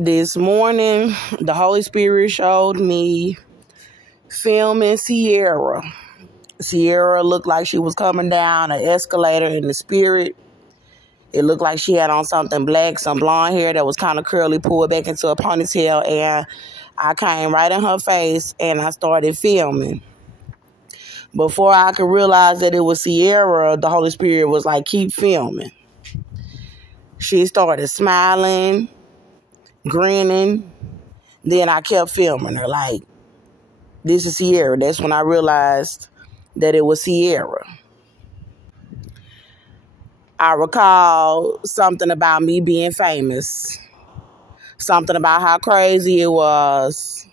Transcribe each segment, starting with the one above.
This morning, the Holy Spirit showed me filming Ciara. Ciara looked like she was coming down an escalator in the spirit. It looked like she had on something black, some blonde hair that was kind of curly, pulled back into a ponytail, and I came right in her face and I started filming. Before I could realize that it was Ciara, the Holy Spirit was like, keep filming. She started smiling, grinning. Then I kept filming her like, this is Ciara. That's when I realized that it was Ciara. I recall something about me being famous. Something about how crazy it was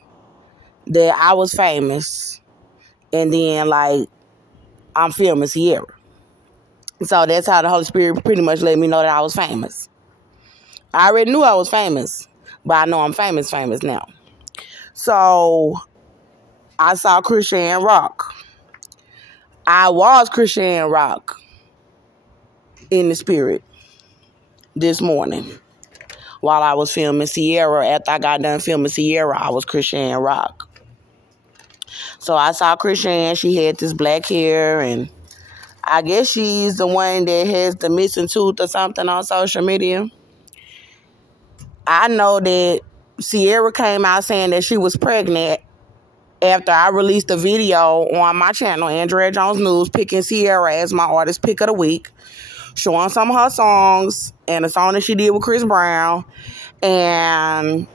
that I was famous. And then, like, I'm filming Ciara. So that's how the Holy Spirit pretty much let me know that I was famous. I already knew I was famous, but I know I'm famous now. So I saw Christian Rock. I was Christian Rock in the spirit this morning while I was filming Ciara. After I got done filming Ciara, I was Christian Rock. So I saw Christian. She had this black hair, and I guess she's the one that has the missing tooth or something on social media. I know that Ciara came out saying that she was pregnant after I released a video on my channel, Andrea Jones News, picking Ciara as my artist pick of the week, showing some of her songs and a song that she did with Chris Brown. And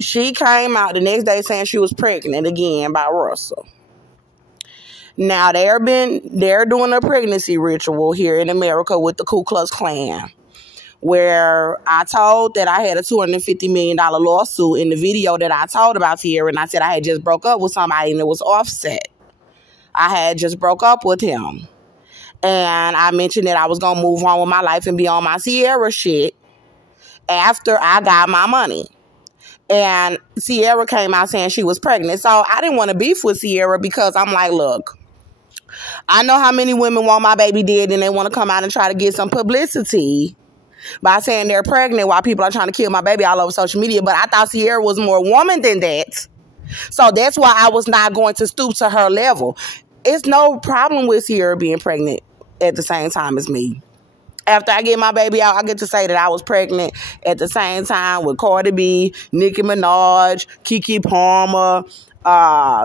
she came out the next day saying she was pregnant again by Russell. Now, they're doing a pregnancy ritual here in America with the Ku Klux Klan, where I told that I had a $250 million lawsuit in the video that I told about Ciara, and I said I had just broke up with somebody and it was Offset. I had just broke up with him. And I mentioned that I was going to move on with my life and be on my Ciara shit after I got my money. And Ciara came out saying she was pregnant. So I didn't want to beef with Ciara because I'm like, look, I know how many women want my baby dead and they want to come out and try to get some publicity by saying they're pregnant while people are trying to kill my baby all over social media. But I thought Ciara was more woman than that. So that's why I was not going to stoop to her level. It's no problem with Ciara being pregnant at the same time as me. After I get my baby out, I get to say that I was pregnant at the same time with Cardi B, Nicki Minaj, Keke Palmer,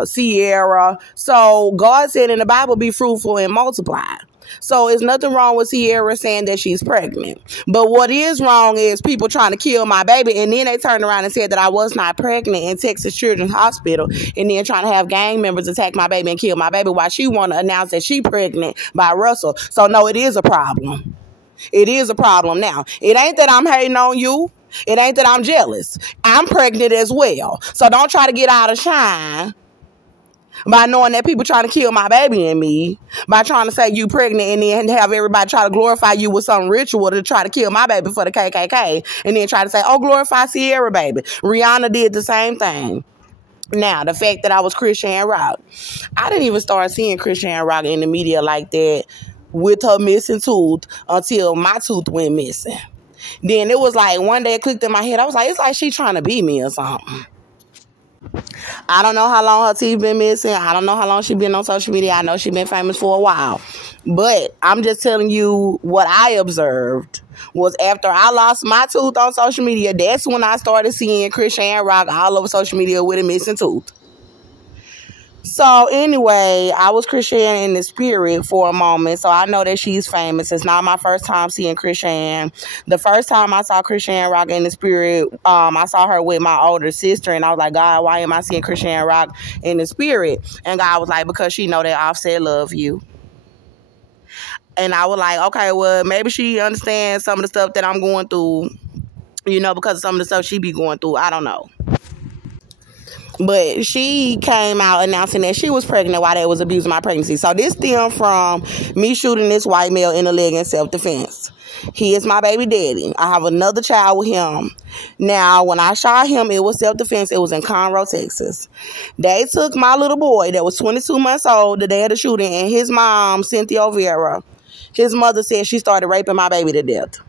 Ciara. So God said in the Bible, be fruitful and multiply. So it's nothing wrong with Ciara saying that she's pregnant. But what is wrong is people trying to kill my baby, and then they turned around and said that I was not pregnant in Texas Children's Hospital, and then trying to have gang members attack my baby and kill my baby while she want to announce that she pregnant by Russell. So no, it is a problem. It is a problem now. It ain't that I'm hating on you. It ain't that I'm jealous. I'm pregnant as well. So don't try to get out of shine by knowing that people trying to kill my baby and me, by trying to say you pregnant and then have everybody try to glorify you with some ritual to try to kill my baby for the KKK, and then try to say, oh, glorify Ciara, baby. Rihanna did the same thing. Now, the fact that I was Christian Rock, I didn't even start seeing Christian Rock in the media like that with her missing tooth until my tooth went missing. Then it was like one day it clicked in my head. I was like, it's like she trying to be me or something. I don't know how long her teeth been missing. I don't know how long she been on social media. I know she been famous for a while. But I'm just telling you what I observed was after I lost my tooth on social media, that's when I started seeing Christian Rock all over social media with a missing tooth. So anyway, I was Christian in the spirit for a moment, so I know that she's famous. It's not my first time seeing Christian. The first time I saw Christian Rock in the spirit, I saw her with my older sister, and I was like, God, why am I seeing Christian Rock in the spirit? And God was like, because she know that Offset love you. And I was like, okay, well, maybe she understands some of the stuff that I'm going through, you know, because of some of the stuff she be going through. I don't know. But she came out announcing that she was pregnant while they was abusing my pregnancy. So this stemmed from me shooting this white male in the leg in self-defense. He is my baby daddy. I have another child with him. Now, when I shot him, it was self-defense. It was in Conroe, Texas. They took my little boy that was 22 months old the day of the shooting, and his mom, Cynthia O'Vera, his mother said she started raping my baby to death.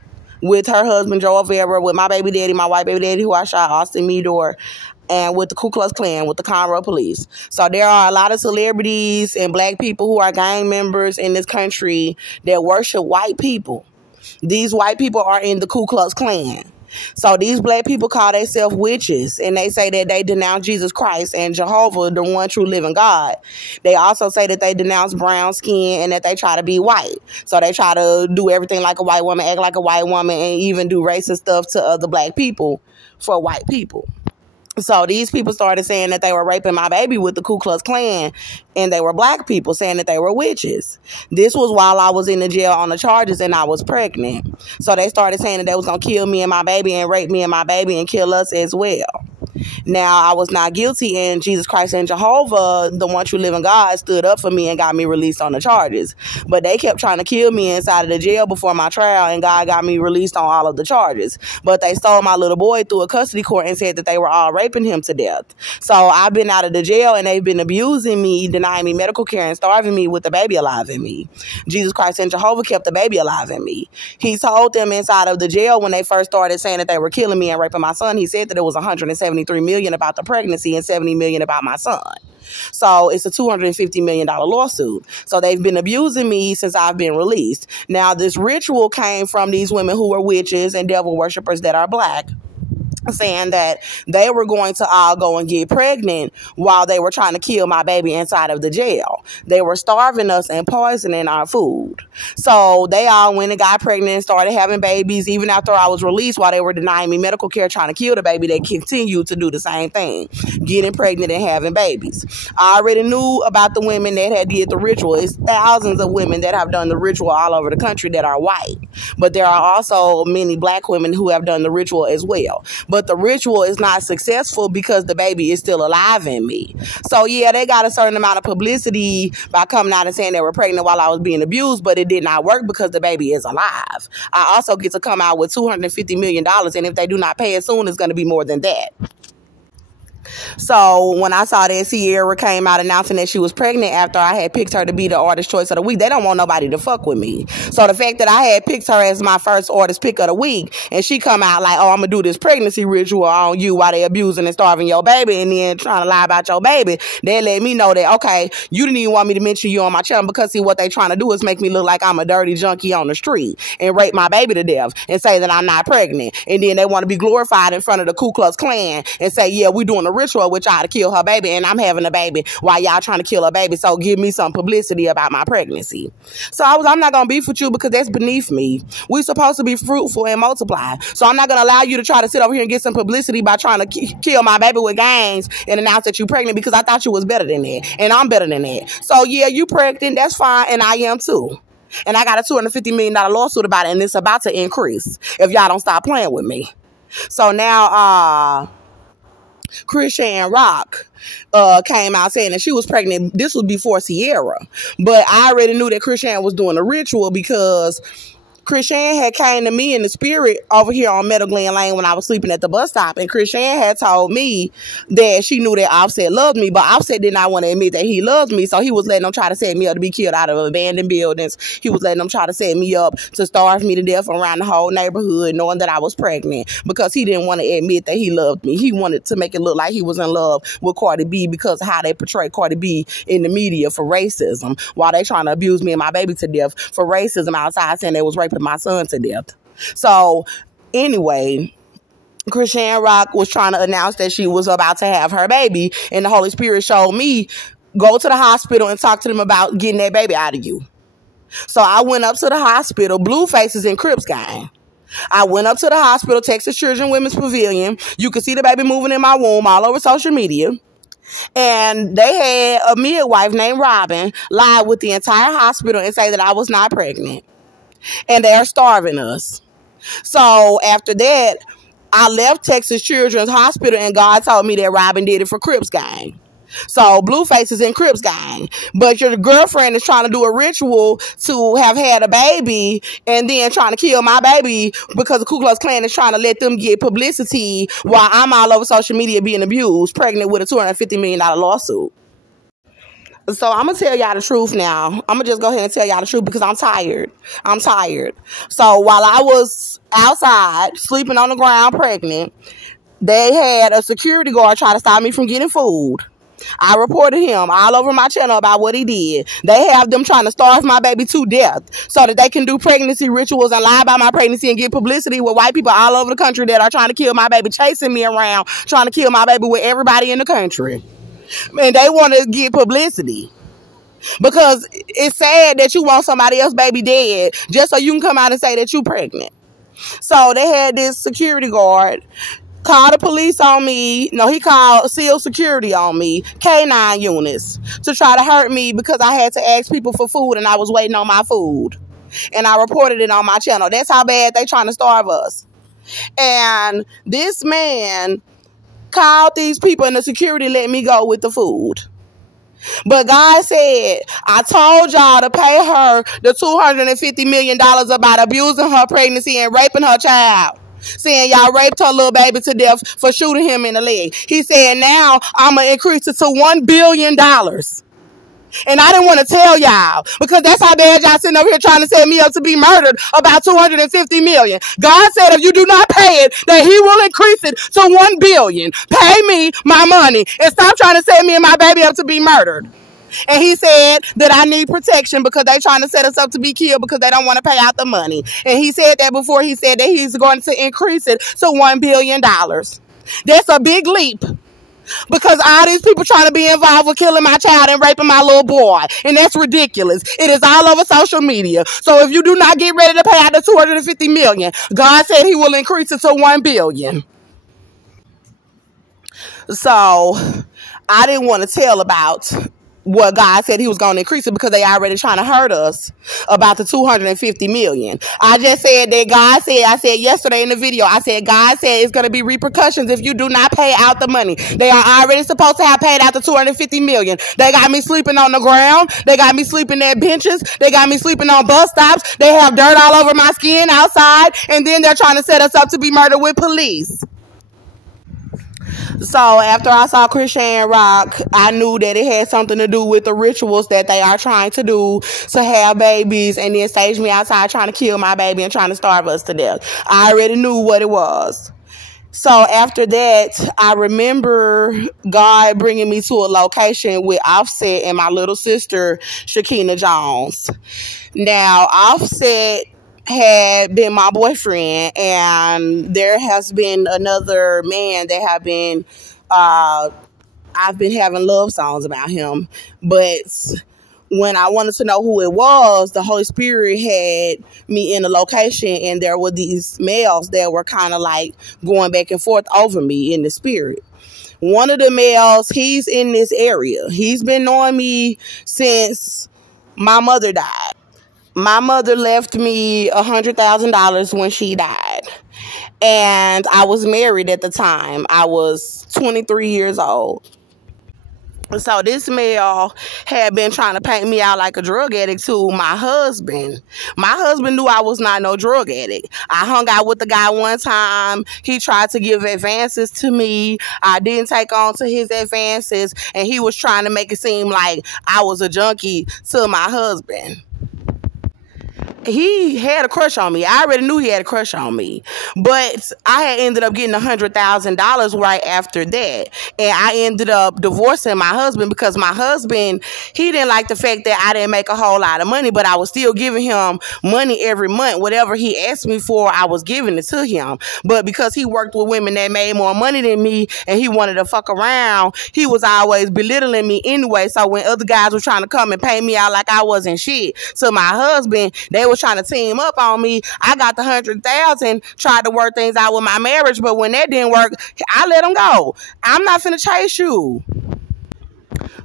with her husband, Jehovah, with my baby daddy, my white baby daddy, who I shot, Austin Meador, and with the Ku Klux Klan, with the Conroe Police. So there are a lot of celebrities and black people who are gang members in this country that worship white people. These white people are in the Ku Klux Klan. So these black people call themselves witches, and they say that they denounce Jesus Christ and Jehovah, the one true living God. They also say that they denounce brown skin and that they try to be white. So they try to do everything like a white woman, act like a white woman, and even do racist stuff to other black people for white people. So these people started saying that they were raping my baby with the Ku Klux Klan, and they were black people saying that they were witches. This was while I was in the jail on the charges and I was pregnant. So they started saying that they was going to kill me and my baby and rape me and my baby and kill us as well. Now, I was not guilty, and Jesus Christ and Jehovah, the one true living God, stood up for me and got me released on the charges. But they kept trying to kill me inside of the jail before my trial, and God got me released on all of the charges. But they stole my little boy through a custody court and said that they were all raping him to death. So I've been out of the jail, and they've been abusing me, denying me medical care, and starving me with the baby alive in me. Jesus Christ and Jehovah kept the baby alive in me. He told them inside of the jail when they first started saying that they were killing me and raping my son, he said that it was $173 million about the pregnancy and $70 million about my son. So it's a $250 million lawsuit. So they've been abusing me since I've been released. Now, this ritual came from these women who were witches and devil worshippers that are black, saying that they were going to all go and get pregnant while they were trying to kill my baby inside of the jail. They were starving us and poisoning our food. So they all went and got pregnant and started having babies. Even after I was released, while they were denying me medical care, trying to kill the baby, they continued to do the same thing, getting pregnant and having babies. I already knew about the women that had did the ritual. It's thousands of women that have done the ritual all over the country that are white. But there are also many black women who have done the ritual as well. But the ritual is not successful because the baby is still alive in me. So yeah, they got a certain amount of publicity by coming out and saying they were pregnant while I was being abused, but it did not work because the baby is alive. I also get to come out with $250 million, and if they do not pay it soon, it's going to be more than that. So when I saw that Ciara came out announcing that she was pregnant after I had picked her to be the artist choice of the week, they don't want nobody to fuck with me. So the fact that I had picked her as my first artist pick of the week, and she come out like, oh, I'm gonna do this pregnancy ritual on you while they abusing and starving your baby and then trying to lie about your baby, they let me know that, okay, you didn't even want me to mention you on my channel, because see, what they trying to do is make me look like I'm a dirty junkie on the street and rape my baby to death and say that I'm not pregnant. And then they want to be glorified in front of the Ku Klux Klan and say, yeah, we doing a ritual with y'all to kill her baby, and I'm having a baby while y'all trying to kill her baby, so give me some publicity about my pregnancy. So I'm not gonna beef with you because that's beneath me. We're supposed to be fruitful and multiply. So I'm not gonna allow you to try to sit over here and get some publicity by trying to kill my baby with gangs and announce that you're pregnant, because I thought you was better than that, and I'm better than that. So yeah, you pregnant, that's fine, and I am too. And I got a $250 million lawsuit about it, and it's about to increase if y'all don't stop playing with me. So now, Christian Rock came out saying that she was pregnant. This was before Ciara, but I already knew that Christian was doing a ritual because Christian had came to me in the spirit over here on Meadow Glen Lane when I was sleeping at the bus stop, and Christian had told me that she knew that Offset loved me, but Offset did not want to admit that he loved me, so he was letting them try to set me up to be killed out of abandoned buildings. He was letting them try to set me up to starve me to death around the whole neighborhood, knowing that I was pregnant, because he didn't want to admit that he loved me. He wanted to make it look like he was in love with Cardi B because of how they portray Cardi B in the media for racism, while they trying to abuse me and my baby to death for racism outside, saying they was raping my son to death. So anyway, Christian Rock was trying to announce that she was about to have her baby, and the Holy Spirit showed me, go to the hospital and talk to them about getting that baby out of you. So I went up to the hospital, Bluefaces and Crips gang. I went up to the hospital, Texas Children Women's Pavilion. You could see the baby moving in my womb all over social media. And they had a midwife named Robin lie with the entire hospital and say that I was not pregnant. And they are starving us. So after that, I left Texas Children's Hospital, and God told me that Robin did it for Crips gang. So Bluefaces and Crips gang. But your girlfriend is trying to do a ritual to have had a baby and then trying to kill my baby because the Ku Klux Klan is trying to let them get publicity while I'm all over social media being abused, pregnant with a $250 million lawsuit. So I'm gonna tell y'all the truth now. I'm gonna just go ahead and tell y'all the truth because I'm tired. I'm tired. So while I was outside sleeping on the ground pregnant, they had a security guard try to stop me from getting food. I reported him all over my channel about what he did. They have them trying to starve my baby to death so that they can do pregnancy rituals and lie about my pregnancy and get publicity with white people all over the country that are trying to kill my baby, chasing me around, trying to kill my baby with everybody in the country. And they want to get publicity. Because it's sad that you want somebody else's baby dead just so you can come out and say that you're pregnant. So they had this security guard call the police on me. No, he called SEAL security on me, K9 units, to try to hurt me because I had to ask people for food and I was waiting on my food. And I reported it on my channel. That's how bad they trying to starve us. And this man called these people and the security let me go with the food. But God said, I told y'all to pay her the $250 million about abusing her pregnancy and raping her child. Saying y'all raped her little baby to death for shooting him in the leg. He said, now I'm going to increase it to $1 billion. And I didn't want to tell y'all because that's how bad y'all sitting over here trying to set me up to be murdered about $250 million. God said if you do not pay it, that he will increase it to $1 billion. Pay me my money and stop trying to set me and my baby up to be murdered. And he said that I need protection because they trying to set us up to be killed because they don't want to pay out the money. And he said that before. He said that he's going to increase it to $1 billion. That's a big leap. Because all these people trying to be involved with killing my child and raping my little boy. And that's ridiculous. It is all over social media. So if you do not get ready to pay out the $250 million, God said he will increase it to $1 billion. So I didn't want to tell about what God said he was going to increase it because they already trying to hurt us about the $250 million. I just said that God said, I said yesterday in the video, I said God said it's going to be repercussions if you do not pay out the money. They are already supposed to have paid out the $250 million. They got me sleeping on the ground. They got me sleeping at benches. They got me sleeping on bus stops. They have dirt all over my skin outside. And then they're trying to set us up to be murdered with police. So after I saw Christian Rock, I knew that it had something to do with the rituals that they are trying to do to have babies and then stage me outside trying to kill my baby and trying to starve us to death. I already knew what it was. So after that, I remember God bringing me to a location with Offset and my little sister, Shakina Jones. Now, Offset had been my boyfriend, and there has been another man that have been I've been having love songs about him, but when I wanted to know who it was, the Holy Spirit had me in a location and there were these males that were kind of like going back and forth over me in the spirit. One of the males, he's in this area. He's been knowing me since my mother died. My mother left me $100,000 when she died. And I was married at the time. I was 23 years old. So this male had been trying to paint me out like a drug addict to my husband. My husband knew I was not no drug addict. I hung out with the guy one time. He tried to give advances to me. I didn't take on to his advances. And he was trying to make it seem like I was a junkie to my husband. He had a crush on me. I already knew he had a crush on me. But I had ended up getting $100,000 right after that. And I ended up divorcing my husband because my husband, he didn't like the fact that I didn't make a whole lot of money, but I was still giving him money every month. Whatever he asked me for, I was giving it to him. But because he worked with women that made more money than me and he wanted to fuck around, he was always belittling me anyway. So when other guys were trying to come and pay me out like I wasn't shit to my husband, they was trying to team up on me. I got the $100,000, tried to work things out with my marriage, but when that didn't work, I let him go. I'm not finna chase you.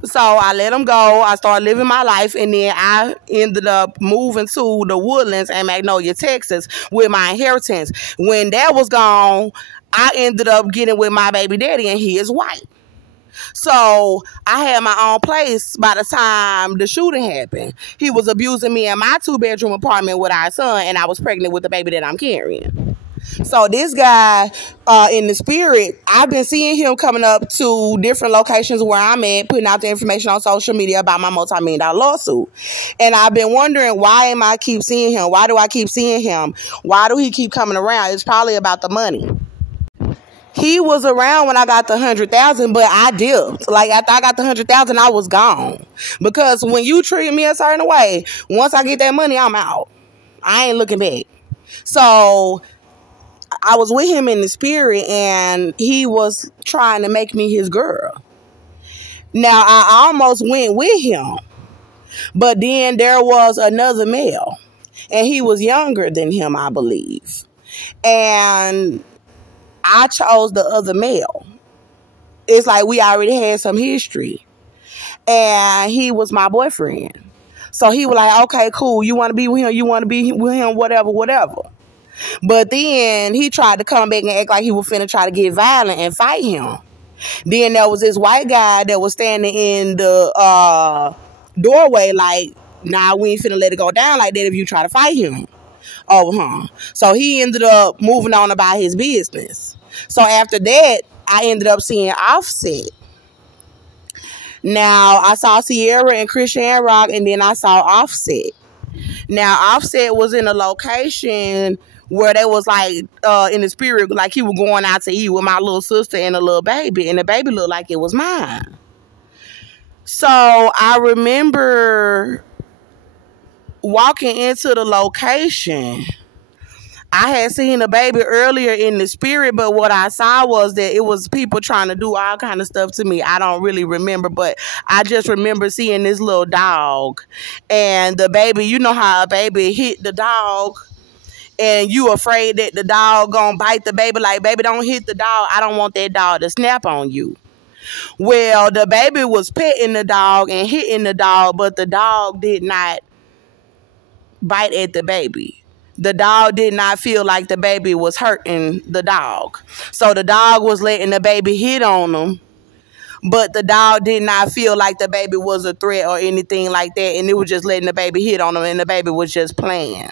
So I let him go. I started living my life, and then I ended up moving to the Woodlands in Magnolia, Texas with my inheritance. When that was gone, I ended up getting with my baby daddy, and he is white. So I had my own place by the time the shooting happened. He was abusing me in my 2-bedroom apartment with our son, and I was pregnant with the baby that I'm carrying. So this guy, in the spirit, I've been seeing him coming up to different locations where I'm at, putting out the information on social media about my multi-million-dollar lawsuit. And I've been wondering, why am I keep seeing him? Why do I keep seeing him? Why do he keep coming around? It's probably about the money. He was around when I got the 100,000, but I dipped. Like, after I got the 100,000, I was gone. Because when you treat me a certain way, once I get that money, I'm out. I ain't looking back. So I was with him in the spirit, and he was trying to make me his girl. Now, I almost went with him, but then there was another male, and he was younger than him, I believe. And I chose the other male. It's like we already had some history, and he was my boyfriend. So he was like, okay, cool. You want to be with him? You want to be with him? Whatever, whatever. But then he tried to come back and act like he was finna try to get violent and fight him. Then there was this white guy that was standing in the doorway like, nah, we ain't finna let it go down like that if you try to fight him. So he ended up moving on about his business. So after that, I ended up seeing Offset. Now, I saw Ciara and Christian Rock, and then I saw Offset. Now, Offset was in a location where they was like, in the spirit, like he was going out to eat with my little sister and a little baby, and the baby looked like it was mine. So I remember walking into the location. I had seen a baby earlier in the spirit, but what I saw was that it was people trying to do all kind of stuff to me. I don't really remember, but I just remember seeing this little dog. And the baby, you know how a baby hit the dog, and you afraid that the dog gonna bite the baby. Like, baby, don't hit the dog. I don't want that dog to snap on you. Well, the baby was petting the dog and hitting the dog, but the dog did not bite at the baby. The dog did not feel like the baby was hurting the dog. So the dog was letting the baby hit on him, but the dog did not feel like the baby was a threat or anything like that, and it was just letting the baby hit on him, and the baby was just playing.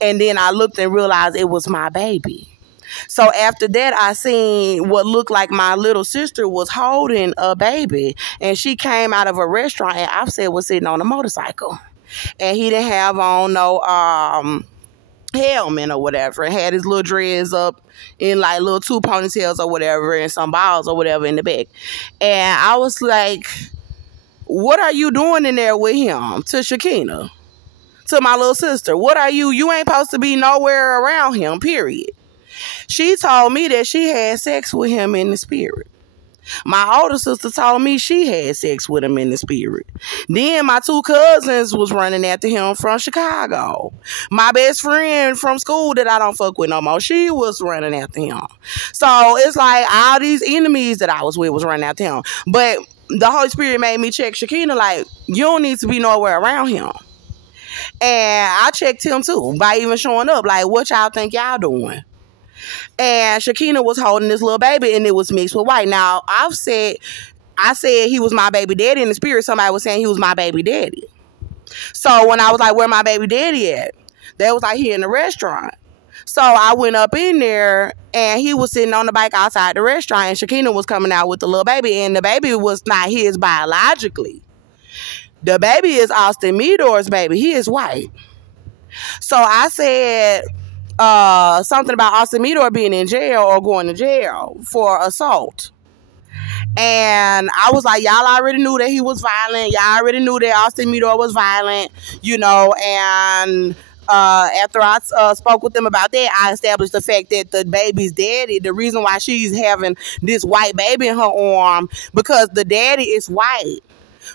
And then I looked and realized it was my baby. So after that, I seen what looked like my little sister was holding a baby, and she came out of a restaurant, and Offset was sitting on a motorcycle, and he didn't have on no helmet or whatever, and had his little dreads up in like little two ponytails or whatever, and some balls or whatever in the back. And I was like, what are you doing in there with him? To Shakina, to my little sister, what are you ain't supposed to be nowhere around him, period. She told me that she had sex with him in the spirit. My older sister told me she had sex with him in the spirit. Then my two cousins was running after him from Chicago. My best friend from school that I don't fuck with no more, she was running after him. So it's like all these enemies that I was with was running after him. But the Holy Spirit made me check Shakina, like, you don't need to be nowhere around him. And I checked him too by even showing up. Like, what y'all think y'all doing? And Shakina was holding this little baby, and it was mixed with white. Now, I said he was my baby daddy in the spirit. Somebody was saying he was my baby daddy. So when I was like, where my baby daddy at? They was like, he in the restaurant. So I went up in there, and he was sitting on the bike outside the restaurant, and Shakina was coming out with the little baby, and the baby was not his biologically. The baby is Austin Meador's baby. He is white. So I said something about Austin Meador being in jail or going to jail for assault. And I was like, y'all already knew that he was violent. Y'all already knew that Austin Meador was violent, you know. And after I spoke with them about that, I established the fact that the baby's daddy, the reason why she's having this white baby in her arm, because the daddy is white.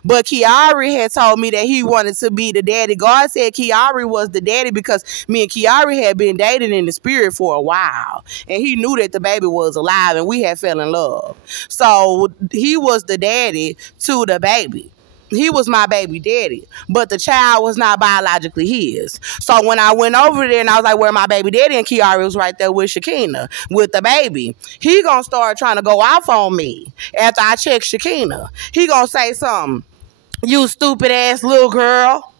But Kiari had told me that he wanted to be the daddy. God said Kiari was the daddy because me and Kiari had been dating in the spirit for a while. And he knew that the baby was alive, and we had fell in love. So he was the daddy to the baby. He was my baby daddy, but the child was not biologically his. So when I went over there and I was like, where my baby daddy? And Kiari was right there with Shakina, with the baby. He gonna start trying to go off on me after I check Shakina. He gonna say something, you stupid ass little girl.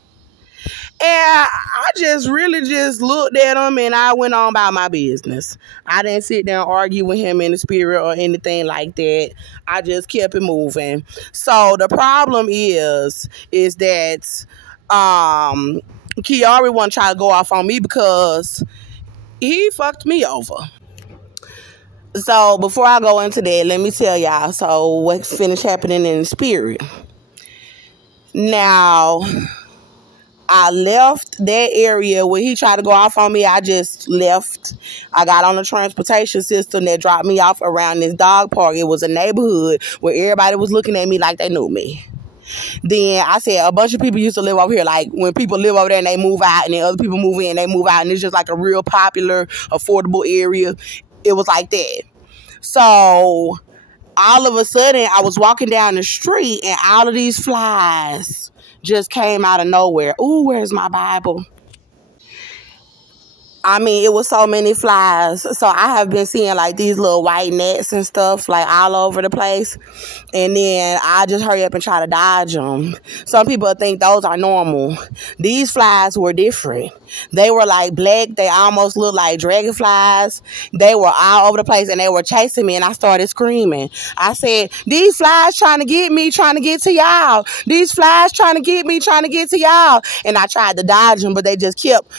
And I just really just looked at him and I went on about my business. I didn't sit there and argue with him in the spirit or anything like that. I just kept it moving. So the problem is that Kiari wasn't trying to go off on me because he fucked me over. So before I go into that, let me tell y'all what's finished happening in the spirit. Now, I left that area where he tried to go off on me. I just left. I got on the transportation system that dropped me off around this dog park. It was a neighborhood where everybody was looking at me like they knew me. Then I said a bunch of people used to live over here. Like when people live over there and they move out and then other people move in, they move out. And it's just like a real popular, affordable area. It was like that. So all of a sudden I was walking down the street and all of these flies just came out of nowhere. Ooh, where's my Bible? I mean, it was so many flies. So I have been seeing like these little white nets and stuff like all over the place. And then I just hurry up and try to dodge them. Some people think those are normal. These flies were different. They were like black. They almost looked like dragonflies. They were all over the place and they were chasing me and I started screaming. I said, these flies trying to get me, trying to get to y'all. These flies trying to get me, trying to get to y'all. And I tried to dodge them, but they just kept,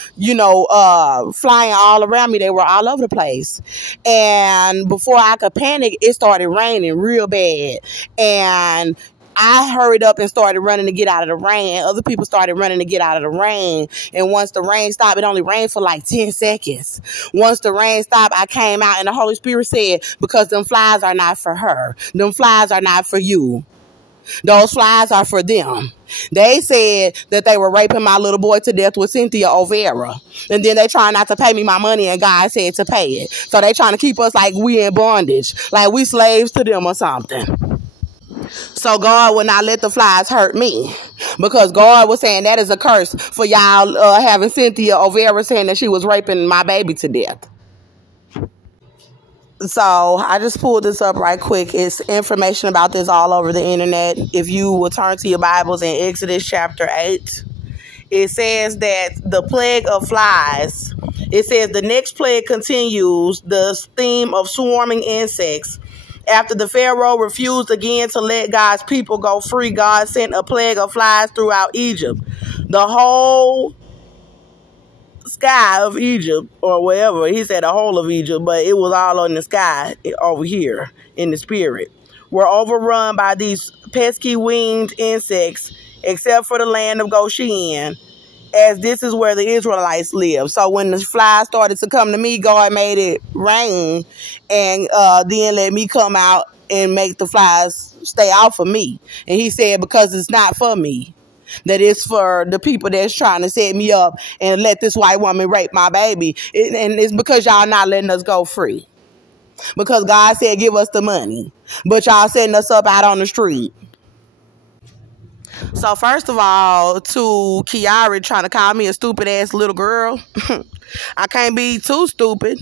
flying all around me. They were all over the place. And before I could panic, it started raining real bad. And I hurried up and started running to get out of the rain. And other people started running to get out of the rain. And once the rain stopped, it only rained for like 10 seconds. Once the rain stopped, I came out and the Holy Spirit said, because them flies are not for her. Them flies are not for you. Those flies are for them. They said that they were raping my little boy to death with Cynthia O'Vera. And then they trying not to pay me my money and God said to pay it. So they trying to keep us like we in bondage. Like we slaves to them or something. So God would not let the flies hurt me. Because God was saying that is a curse for y'all having Cynthia O'Vera saying that she was raping my baby to death. So I just pulled this up right quick. It's information about this all over the internet. If you will turn to your Bibles in Exodus chapter 8, it says that the plague of flies, it says the next plague continues the theme of swarming insects. After the Pharaoh refused again to let God's people go free, God sent a plague of flies throughout Egypt. The whole sky of Egypt, or wherever, he said the whole of Egypt, but it was all in the sky over here in the spirit, were overrun by these pesky winged insects, except for the land of Goshen, as this is where the Israelites live. So when the flies started to come to me, God made it rain and then let me come out and make the flies stay off of me. And he said, because it's not for me. That it's for the people that's trying to set me up and let this white woman rape my baby. And it's because y'all not letting us go free. Because God said give us the money. But y'all setting us up out on the street. So first of all, to Kiara trying to call me a stupid ass little girl. I can't be too stupid.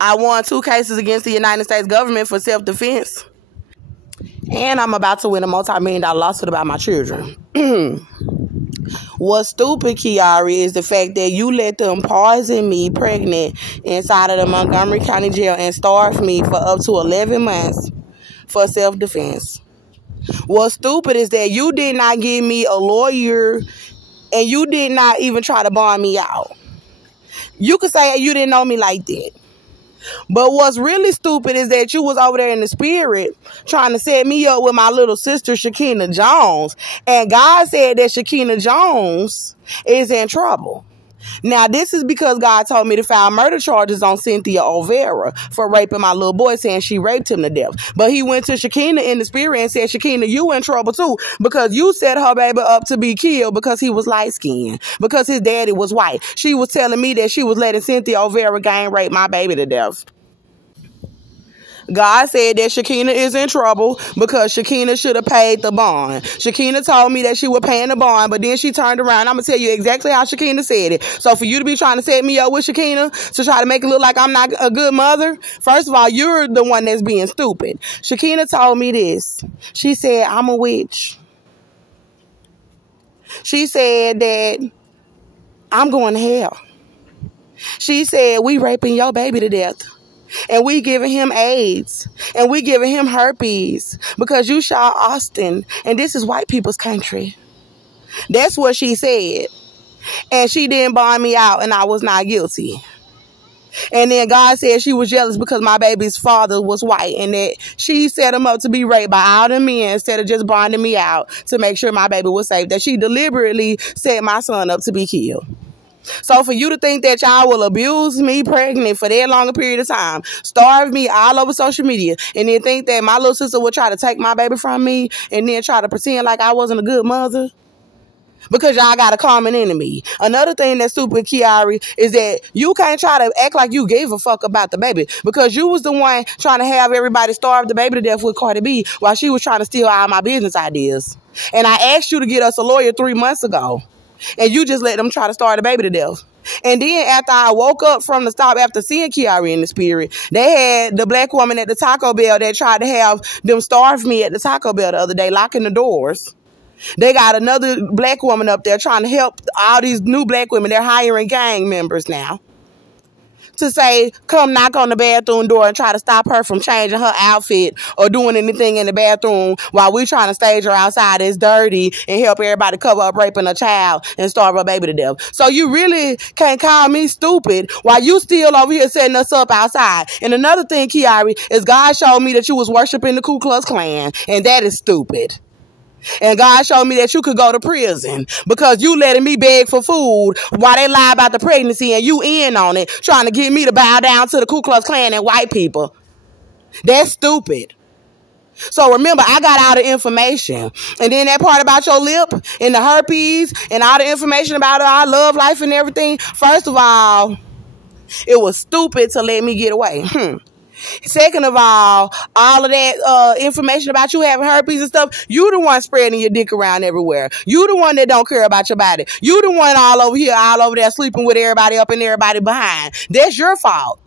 I won 2 cases against the United States government for self-defense. And I'm about to win a multi-million-dollar lawsuit about my children. What's stupid, Kiari, is the fact that you let them poison me pregnant inside of the Montgomery County Jail and starve me for up to 11 months for self-defense. What's stupid is that you did not give me a lawyer and you did not even try to bond me out. You could say you didn't know me like that. But what's really stupid is that you was over there in the spirit trying to set me up with my little sister, Shakina Jones. And God said that Shakina Jones is in trouble. Now, this is because God told me to file murder charges on Cynthia O'Vera for raping my little boy, saying she raped him to death. But he went to Shakina in the spirit and said, Shakina, you in trouble too, because you set her baby up to be killed because he was light-skinned, because his daddy was white. She was telling me that she was letting Cynthia O'Vera gang rape my baby to death. God said that Shakina is in trouble because Shakina should have paid the bond. Shakina told me that she was paying the bond, but then she turned around. I'm going to tell you exactly how Shakina said it. So for you to be trying to set me up with Shakina to try to make it look like I'm not a good mother, first of all, you're the one that's being stupid. Shakina told me this. She said, I'm a witch. She said that I'm going to hell. She said we raping your baby to death. And we giving him AIDS. And we giving him herpes. Because you shot Austin. And this is white people's country. That's what she said. And she didn't bond me out. And I was not guilty. And then God said she was jealous because my baby's father was white. And that she set him up to be raped by all the men instead of just bonding me out to make sure my baby was safe. That she deliberately set my son up to be killed. So for you to think that y'all will abuse me pregnant for that long a period of time, starve me all over social media, and then think that my little sister would try to take my baby from me and then try to pretend like I wasn't a good mother because y'all got a common enemy. Another thing that's stupid, Ciara, is that you can't try to act like you gave a fuck about the baby because you was the one trying to have everybody starve the baby to death with Cardi B while she was trying to steal all my business ideas. And I asked you to get us a lawyer 3 months ago. And you just let them try to starve the baby to death. And then after I woke up from the stop after seeing Ciara in the spirit, they had the black woman at the Taco Bell that tried to have them starve me at the Taco Bell the other day, locking the doors. They got another black woman up there trying to help all these new black women. They're hiring gang members now to say, come knock on the bathroom door and try to stop her from changing her outfit or doing anything in the bathroom while we trying to stage her outside as dirty and help everybody cover up raping a child and starve her baby to death. So you really can't call me stupid while you still over here setting us up outside. And another thing, Ciara, is God showed me that you was worshiping the Ku Klux Klan, and that is stupid. And God showed me that you could go to prison because you letting me beg for food while they lie about the pregnancy and you in on it, trying to get me to bow down to the Ku Klux Klan and white people. That's stupid. So remember, I got all the information. And then that part about your lip and the herpes and all the information about our love life and everything. First of all, it was stupid to let me get away. Second of all of that information about you having herpes and stuff, you the one spreading your dick around everywhere. You the one that don't care about your body. You the one all over here, all over there sleeping with everybody up and everybody behind. That's your fault.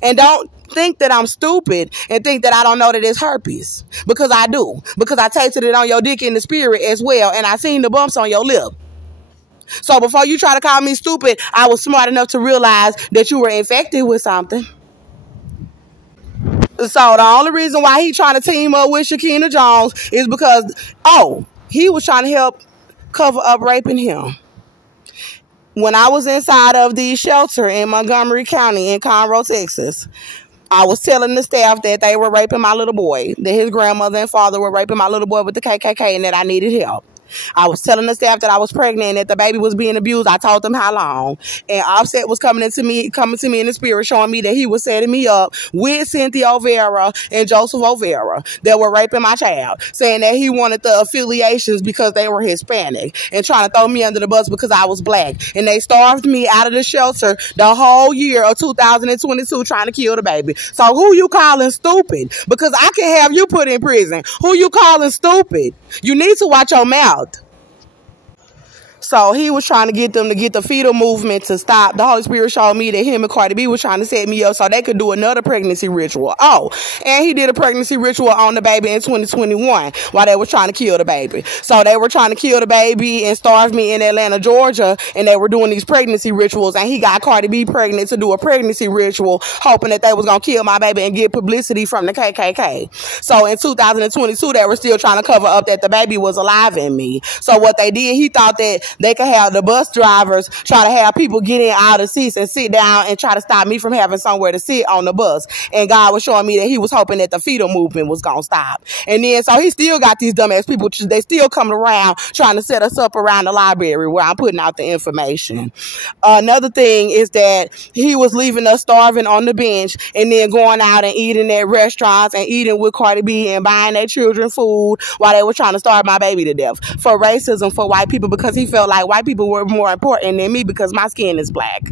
And don't think that I'm stupid and think that I don't know that it's herpes. Because I do. Because I tasted it on your dick in the spirit as well. And I seen the bumps on your lip. So before you try to call me stupid, I was smart enough to realize that you were infected with something. So the only reason why he trying to team up with Shakina Jones is because, he was trying to help cover up raping him. When I was inside of the shelter in Montgomery County in Conroe, Texas, I was telling the staff that they were raping my little boy, that his grandmother and father were raping my little boy with the KKK and that I needed help. I was telling the staff that I was pregnant and that the baby was being abused. I told them how long. And Offset was coming to me in the spirit, showing me that he was setting me up with Cynthia O'Vera and Joseph O'Vera that were raping my child, saying that he wanted the affiliations because they were Hispanic and trying to throw me under the bus because I was black. And they starved me out of the shelter the whole year of 2022 trying to kill the baby. So who you calling stupid? Because I can have you put in prison. Who you calling stupid? You need to watch your mouth. So he was trying to get them to get the fetal movement to stop. The Holy Spirit showed me that him and Cardi B was trying to set me up so they could do another pregnancy ritual. And he did a pregnancy ritual on the baby in 2021 while they were trying to kill the baby. So they were trying to kill the baby and starve me in Atlanta, Georgia, and they were doing these pregnancy rituals, and he got Cardi B pregnant to do a pregnancy ritual, hoping that they was going to kill my baby and get publicity from the KKK. So in 2022, they were still trying to cover up that the baby was alive in me. So what they did, he thought that they could have the bus drivers try to have people get in out of seats and sit down and try to stop me from having somewhere to sit on the bus. And God was showing me that he was hoping that the fetal movement was going to stop. And then, so he still got these dumbass people, they still coming around trying to set us up around the library where I'm putting out the information. Another thing is that he was leaving us starving on the bench and then going out and eating at restaurants and eating with Cardi B and buying their children food while they were trying to starve my baby to death for racism for white people, because he felt like white people were more important than me because my skin is black.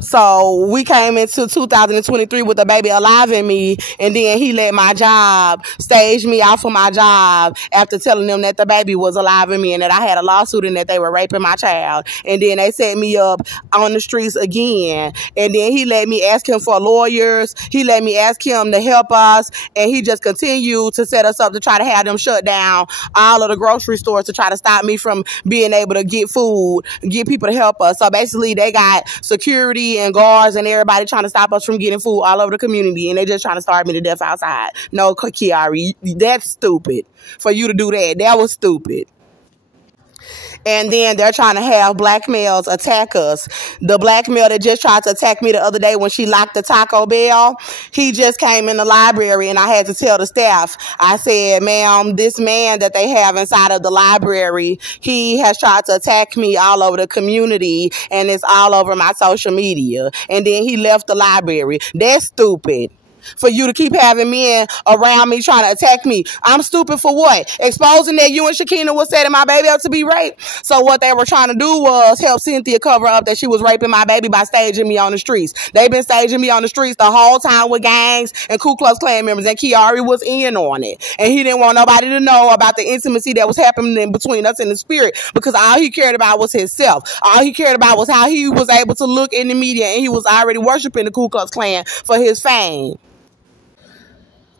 So we came into 2023 with a baby alive in me, and then he let my job stage me out for my job after telling them that the baby was alive in me and that I had a lawsuit and that they were raping my child. And then they set me up on the streets again. And then he let me ask him for lawyers. He let me ask him to help us, and he just continued to set us up to try to have them shut down all of the grocery stores to try to stop me from being able to get food, get people to help us. So basically they got security and guards and everybody trying to stop us from getting food all over the community, and they just trying to starve me to death outside. No, Ciara, that's stupid for you to do that. That was stupid. And then they're trying to have black males attack us. The black male that just tried to attack me the other day when she locked the Taco Bell, he just came in the library, and I had to tell the staff, I said, ma'am, this man that they have inside of the library, he has tried to attack me all over the community, and it's all over my social media. And then he left the library. That's stupid. For you to keep having men around me trying to attack me. I'm stupid for what? Exposing that you and Shakina was setting my baby up to be raped. So what they were trying to do was help Cynthia cover up that she was raping my baby by staging me on the streets. They've been staging me on the streets the whole time with gangs and Ku Klux Klan members, and Ciara was in on it. And he didn't want nobody to know about the intimacy that was happening between us in the spirit, because all he cared about was himself. All he cared about was how he was able to look in the media, and he was already worshiping the Ku Klux Klan for his fame.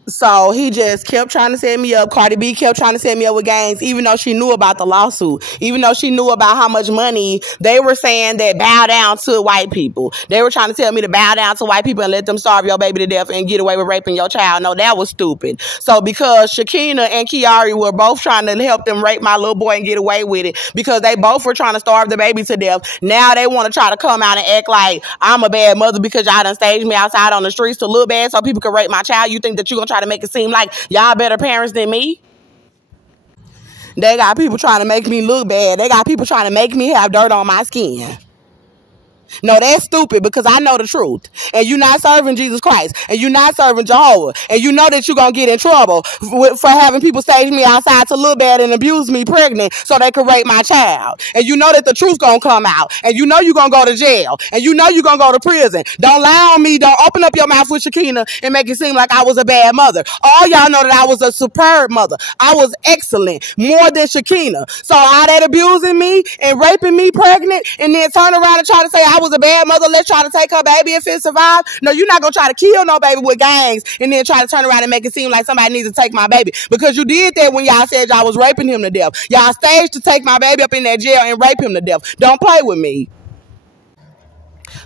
So he just kept trying to set me up. Cardi B kept trying to set me up with gangs, even though she knew about the lawsuit, even though she knew about how much money they were saying that bow down to white people. They were trying to tell me to bow down to white people and let them starve your baby to death and get away with raping your child. No, that was stupid. So because Shakina and Ciara were both trying to help them rape my little boy and get away with it, because they both were trying to starve the baby to death, now they want to try to come out and act like I'm a bad mother because y'all done staged me outside on the streets to look bad so people can rape my child. You think that you're going to try to make it seem like y'all better parents than me? They got people trying to make me look bad. They got people trying to make me have dirt on my skin. No, that's stupid, because I know the truth. And you're not serving Jesus Christ. And you're not serving Jehovah. And you know that you're going to get in trouble for having people stage me outside to look bad and abuse me pregnant so they can rape my child. And you know that the truth's going to come out. And you know you're going to go to jail. And you know you're going to go to prison. Don't lie on me. Don't open up your mouth with Shakina and make it seem like I was a bad mother. All y'all know that I was a superb mother. I was excellent. More than Shakina. So all that abusing me and raping me pregnant and then turn around and try to say I was a bad mother, let's try to take her baby if it survives. No, you're not going to try to kill no baby with gangs and then try to turn around and make it seem like somebody needs to take my baby. Because you did that when y'all said y'all was raping him to death. Y'all staged to take my baby up in that jail and rape him to death. Don't play with me.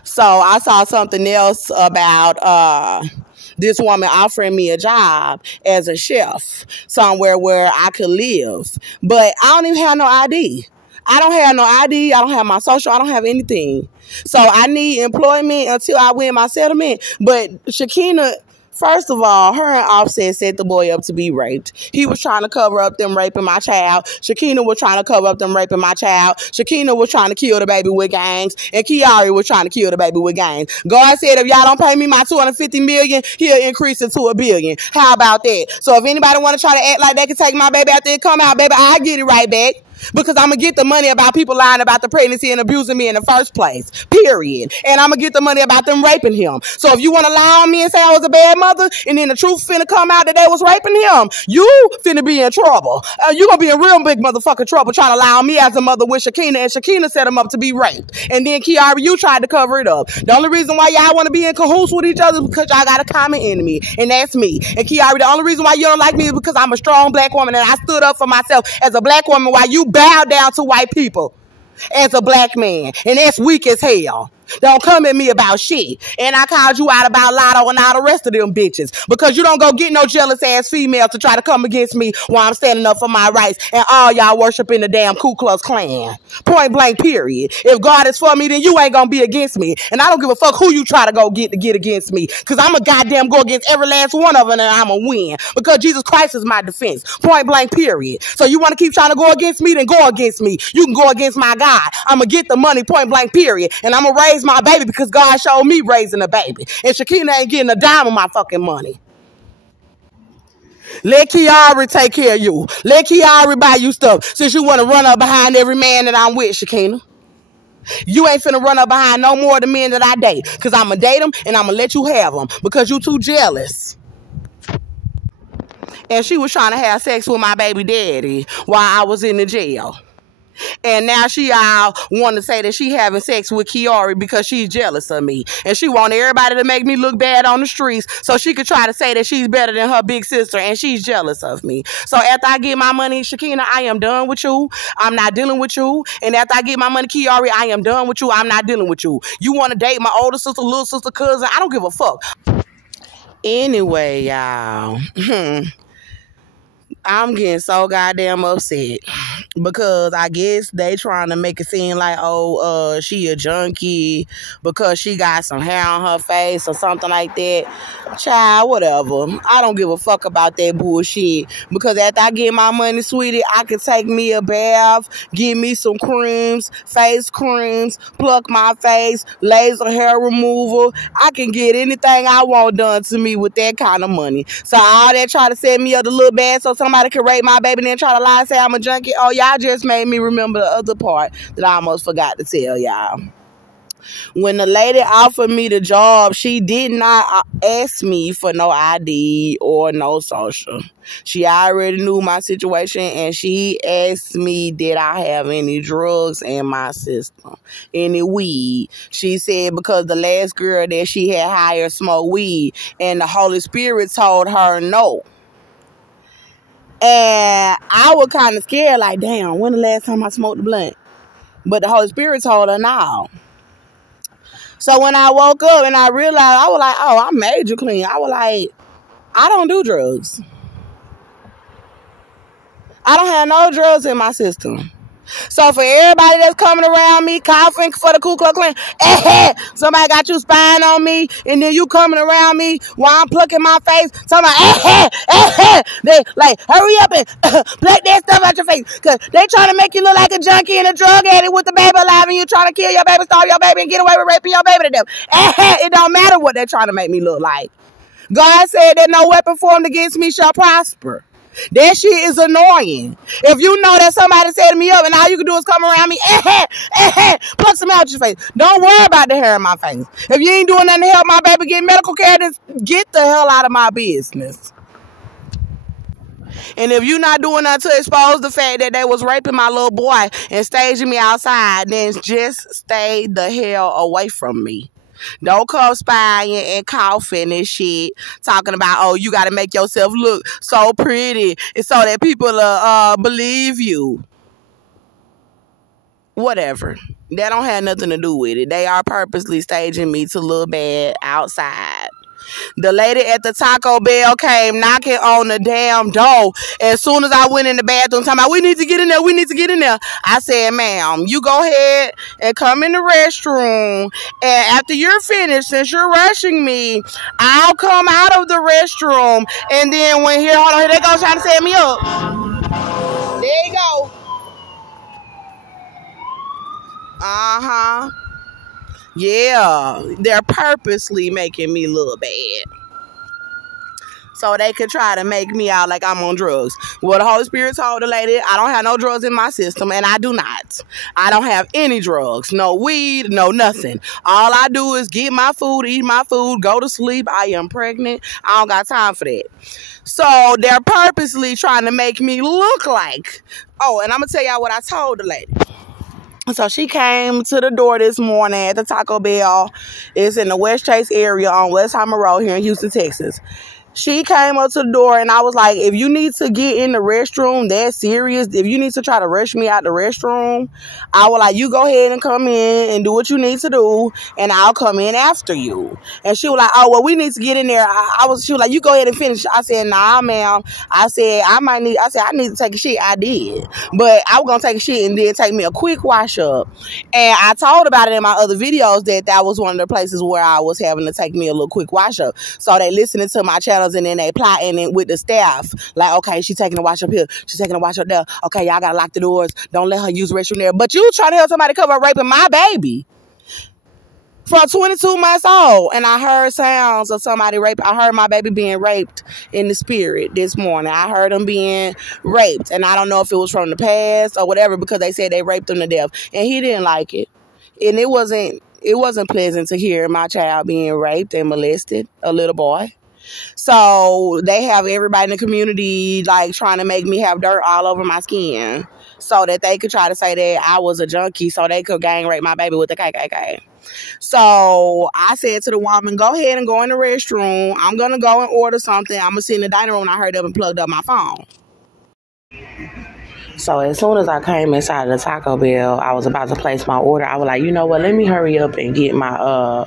So I saw something else about this woman offering me a job as a chef somewhere where I could live. But I don't even have no ID. I don't have no ID. I don't have my social. I don't have anything. So I need employment until I win my settlement. But Shakina, first of all, her and Offset set the boy up to be raped. He was trying to cover up them raping my child. Shakina was trying to cover up them raping my child. Shakina was trying to kill the baby with gangs. And Ciara was trying to kill the baby with gangs. God said if y'all don't pay me my $250 million, he'll increase it to $1 billion. How about that? So if anybody want to try to act like they can take my baby after it come out, baby, I'll get it right back. Because I'm going to get the money about people lying about the pregnancy and abusing me in the first place. Period. And I'm going to get the money about them raping him. So if you want to lie on me and say I was a bad mother, and then the truth finna come out that they was raping him, you finna be in trouble. You going to be in real big motherfucking trouble trying to lie on me as a mother with Shakina, and Shakina set him up to be raped. And then Ciara, you tried to cover it up. The only reason why y'all want to be in cahoots with each other is because y'all got a common enemy, and that's me. And Ciara, the only reason why you don't like me is because I'm a strong black woman, and I stood up for myself as a black woman while you bow down to white people as a black man, and that's weak as hell. Don't come at me about shit. And I called you out about Lotto and all the rest of them bitches, because you don't go get no jealous ass female to try to come against me while I'm standing up for my rights, and all y'all worshiping the damn Ku Klux Klan. Point blank, period. If God is for me, then you ain't gonna be against me. And I don't give a fuck who you try to go get against me, because I'm a goddamn go against every last one of them, and I'm a win, because Jesus Christ is my defense. Point blank, period. So you want to keep trying to go against me, then go against me. You can go against my God. I'm gonna get the money, point blank, period. And I'm gonna raise my baby because God showed me raising a baby. And Shakina ain't getting a dime of my fucking money. Let Ciara take care of you. Let Ciara buy you stuff since you want to run up behind every man that I'm with, Shakina. You ain't finna run up behind no more of the men that I date. Because I'm going to date them and I'm going to let you have them. Because you too jealous. And she was trying to have sex with my baby daddy while I was in the jail. And now she all want to say that she having sex with Kiara because she's jealous of me. And she want everybody to make me look bad on the streets so she could try to say that she's better than her big sister and she's jealous of me. So after I get my money, Shakina, I am done with you. I'm not dealing with you. And after I get my money, Kiara, I am done with you. I'm not dealing with you. You want to date my older sister, little sister, cousin? I don't give a fuck. Anyway, y'all. I'm getting so goddamn upset because I guess they trying to make it seem like, she a junkie because she got some hair on her face or something like that. Child, whatever. I don't give a fuck about that bullshit because after I get my money, sweetie, I can take me a bath, give me some creams, face creams, pluck my face, laser hair removal. I can get anything I want done to me with that kind of money. So all that try to set me up to look bad so somebody could rape my baby and then try to lie and say I'm a junkie. Oh, y'all just made me remember the other part that I almost forgot to tell y'all. When the lady offered me the job, she did not ask me for no ID or no social. She already knew my situation and she asked me, did I have any drugs in my system? Any weed? She said because the last girl that she had hired smoked weed and the Holy Spirit told her no. And I was kind of scared, like, damn, when the last time I smoked the blunt? But the Holy Spirit told her no. So when I woke up and I realized, I was like, oh, I made you clean. I was like, I don't do drugs. I don't have no drugs in my system. So for everybody that's coming around me coughing for the Ku Klux Klan, somebody got you spying on me, and then you coming around me while I'm plucking my face, talking about, they like, hurry up and pluck that stuff out your face, because they trying to make you look like a junkie and a drug addict with the baby alive, and you trying to kill your baby, starve your baby, and get away with raping your baby to death. It don't matter what they're trying to make me look like. God said that no weapon formed against me shall prosper. That shit is annoying. If you know that somebody set me up and all you can do is come around me, pluck some out your face. Don't worry about the hair in my face. If you ain't doing nothing to help my baby get medical care, then get the hell out of my business. And if you're not doing nothing to expose the fact that they was raping my little boy and staging me outside, then just stay the hell away from me. Don't come spying and coughing and shit, talking about, oh, you got to make yourself look so pretty and so that people believe you. Whatever. That don't have nothing to do with it. They are purposely staging me to look bad outside. The lady at the Taco Bell came knocking on the damn door. As soon as I went in the bathroom, talking about, we need to get in there, we need to get in there. I said, ma'am, you go ahead and come in the restroom. And after you're finished, since you're rushing me, I'll come out of the restroom. And then when hold on, here they go trying to set me up. There you go. Uh-huh. Yeah, they're purposely making me look bad so they could try to make me out like I'm on drugs. Well, the Holy Spirit told the lady, I don't have no drugs in my system, and I do not. I don't have any drugs, no weed, no nothing. All I do is get my food, eat my food, go to sleep. I am pregnant. I don't got time for that. So they're purposely trying to make me look like, oh, and I'm going to tell y'all what I told the lady. So she came to the door this morning at the Taco Bell. It's in the West Chase area on Westheimer Road here in Houston, Texas. She came up to the door and I was like, if you need to get in the restroom, that's serious. If you need to try to rush me out the restroom, I was like, you go ahead and come in and do what you need to do, and I'll come in after you. And she was like, oh, well, we need to get in there. She was like, you go ahead and finish. I said, nah, ma'am. I said, I need to take a shit. I did. But I was going to take a shit and then take me a quick wash up. And I told about it in my other videos that was one of the places where I was having to take me a little quick wash up. So they listening to my channel, and then they plotting it with the staff. Like, okay, she's taking a wash up here. She's taking a wash up there. Okay, y'all gotta lock the doors. Don't let her use the restroom there. But you trying to help somebody cover up raping my baby from 22 months old. And I heard sounds of somebody raping. I heard my baby being raped in the spirit this morning. I heard him being raped. And I don't know if it was from the past or whatever, because they said they raped him to death. And he didn't like it. And it wasn't pleasant to hear my child being raped and molested, a little boy. So they have everybody in the community like trying to make me have dirt all over my skin so that they could try to say that I was a junkie so they could gang rape my baby with the KKK. So I said to the woman, go ahead and go in the restroom. I'm going to go and order something. I'm going to sit in the dining room. And I hurried up and plugged up my phone. So as soon as I came inside of the Taco Bell, I was about to place my order. I was like, you know what? Let me hurry up and get my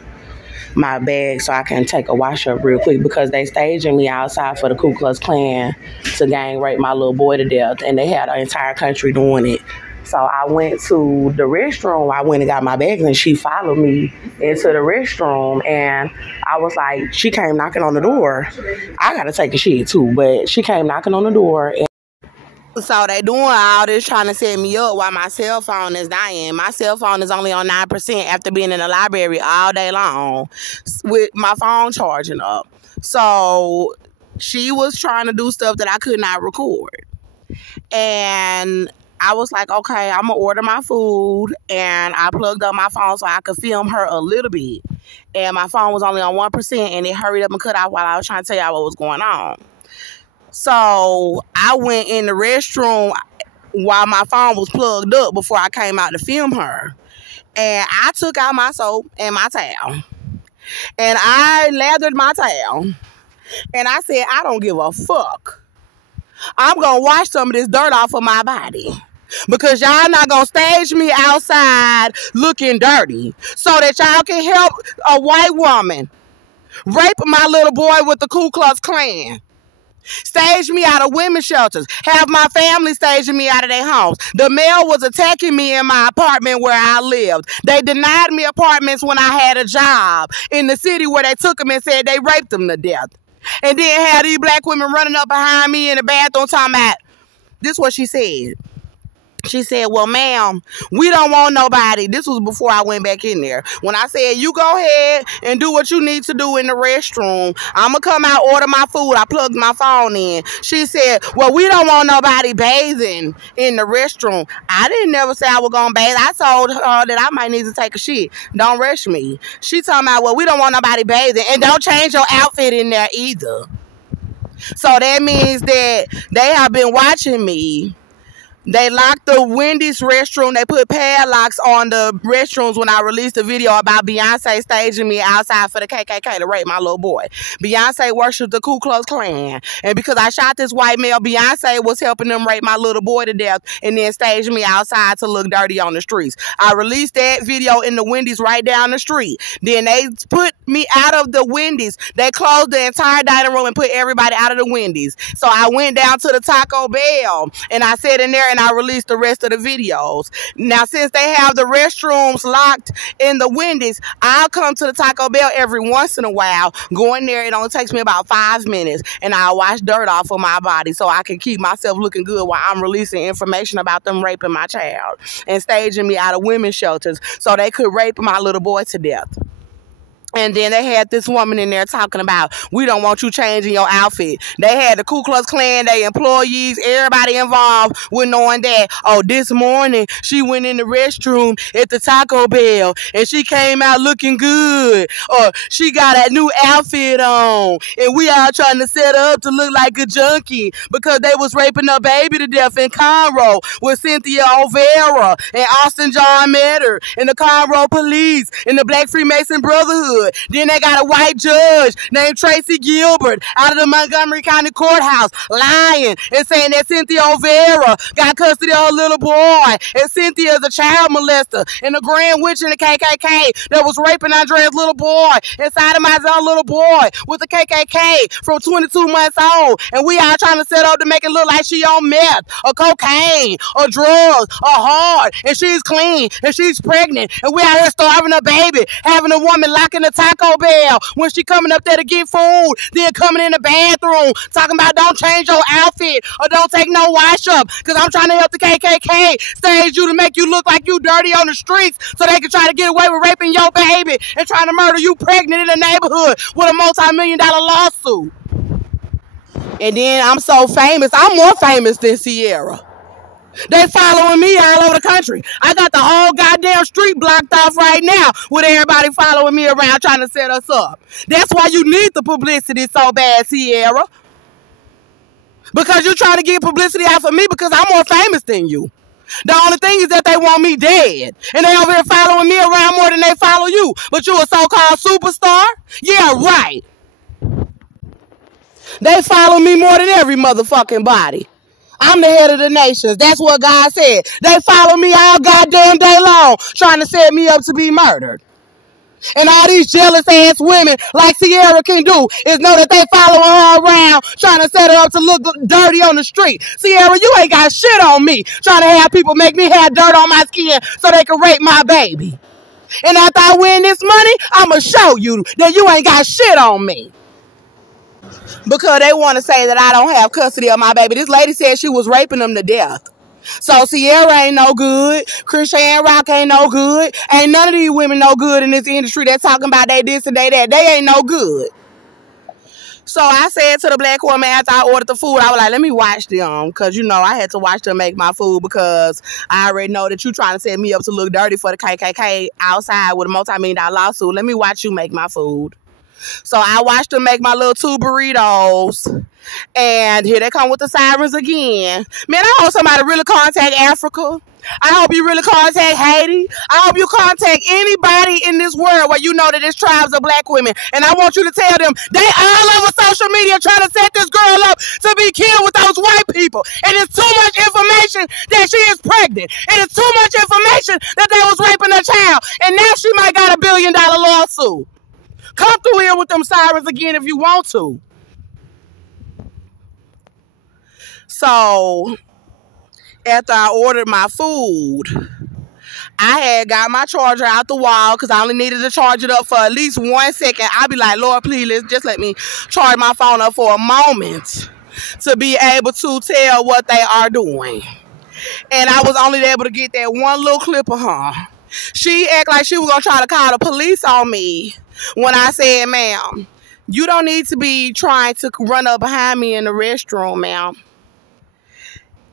my bag so I can take a wash up real quick, because they staging me outside for the Ku Klux Klan to gang rape my little boy to death, and they had the entire country doing it. So I went to the restroom. I went and got my bags, and she followed me into the restroom, and I was like, she came knocking on the door. I gotta take a shit too, but she came knocking on the door. And so they doing all this trying to set me up while my cell phone is dying. My cell phone is only on 9% after being in the library all day long with my phone charging up. So she was trying to do stuff that I could not record. And I was like, okay, I'm going to order my food. And I plugged up my phone so I could film her a little bit. And my phone was only on 1%, and it hurried up and cut off while I was trying to tell y'all what was going on. So I went in the restroom while my phone was plugged up before I came out to film her. And I took out my soap and my towel. And I lathered my towel. And I said, I don't give a fuck. I'm going to wash some of this dirt off of my body. Because y'all not going to stage me outside looking dirty so that y'all can help a white woman rape my little boy with the Ku Klux Klan. Stage me out of women's shelters. Have my family staging me out of their homes. The mail was attacking me in my apartment where I lived. They denied me apartments when I had a job in the city where they took them and said they raped them to death. And then had these black women running up behind me in the bathroom talking about, this is what she said. She said, well, ma'am, we don't want nobody. This was before I went back in there. When I said, you go ahead and do what you need to do in the restroom. I'm going to come out, order my food. I plugged my phone in. She said, well, we don't want nobody bathing in the restroom. I didn't never say I was going to bathe. I told her that I might need to take a shit. Don't rush me. She talking about, well, we don't want nobody bathing. And don't change your outfit in there either. So that means that they have been watching me. They locked the Wendy's restroom. They put padlocks on the restrooms when I released a video about Beyonce staging me outside for the KKK to rape my little boy. Beyonce worshipped the Ku Klux Klan. And because I shot this white male, Beyonce was helping them rape my little boy to death and then staged me outside to look dirty on the streets. I released that video in the Wendy's right down the street. Then they put me out of the Wendy's. They closed the entire dining room and put everybody out of the Wendy's. So I went down to the Taco Bell and I sat in there and I released the rest of the videos. Now, since they have the restrooms locked in the Wendy's, I'll come to the Taco Bell every once in a while. Go in there, it only takes me about 5 minutes, and I'll wash dirt off of my body so I can keep myself looking good while I'm releasing information about them raping my child and staging me out of women's shelters so they could rape my little boy to death. And then they had this woman in there talking about, we don't want you changing your outfit. They had the Ku Klux Klan, their employees, everybody involved with knowing that, oh, this morning she went in the restroom at the Taco Bell and she came out looking good. Or she got a new outfit on. And we all trying to set her up to look like a junkie because they was raping her baby to death in Conroe with Cynthia O'Vera and Austin John Metter and the Conroe police and the Black Freemason Brotherhood. Then they got a white judge named Tracy Gilbert out of the Montgomery County Courthouse lying and saying that Cynthia O'Vera got custody of her little boy and Cynthia is a child molester and a grand witch in the KKK that was raping Andrea's little boy and sodomizing her little boy with the KKK from 22 months old. And we all trying to set up to make it look like she on meth or cocaine or drugs or hard and she's clean and she's pregnant and we out here starving a baby, having a woman locking the Taco Bell when she coming up there to get food, then coming in the bathroom talking about don't change your outfit or don't take no wash up because I'm trying to help the KKK stage you to make you look like you dirty on the streets so they can try to get away with raping your baby and trying to murder you pregnant in the neighborhood with a multi-million-dollar lawsuit. And then I'm so famous. I'm more famous than Ciara. They following me all over the country. I got the whole goddamn street blocked off right now with everybody following me around trying to set us up. That's why you need the publicity so bad, Ciara. Because you're trying to get publicity out for me because I'm more famous than you. The only thing is that they want me dead. And they over here following me around more than they follow you. But you a so-called superstar? Yeah, right. They follow me more than every motherfucking body. I'm the head of the nations. That's what God said. They follow me all goddamn day long, trying to set me up to be murdered. And all these jealous ass women like Ciara can do is know that they following her around, trying to set her up to look dirty on the street. Ciara, you ain't got shit on me, trying to have people make me have dirt on my skin so they can rape my baby. And after I win this money, I'ma show you that you ain't got shit on me. Because they want to say that I don't have custody of my baby. This lady said she was raping them to death. So Ciara ain't no good. Christian Rock ain't no good. Ain't none of these women no good in this industry that talking about they this and they that. They ain't no good. So I said to the black woman after I ordered the food, I was like, let me watch them. Because, you know, I had to watch them make my food because I already know that you trying to set me up to look dirty for the KKK outside with a multi-million-dollar lawsuit. Let me watch you make my food. So I watched them make my little 2 burritos. And here they come with the sirens again. Man, I hope somebody really contact Africa. I hope you really contact Haiti. I hope you contact anybody in this world where you know that there's tribes of black women. And I want you to tell them they all over social media trying to set this girl up to be killed with those white people. And it's too much information that she is pregnant. And it's too much information that they was raping her child. And now she might got $1 billion lawsuit. Come through here with them sirens again if you want to. So, after I ordered my food, I had got my charger out the wall because I only needed to charge it up for at least 1 second. I'd be like, Lord, please, just let me charge my phone up for a moment to be able to tell what they are doing. And I was only able to get that one little clip of her. She acted like she was going to try to call the police on me when I said, ma'am, you don't need to be trying to run up behind me in the restroom, ma'am.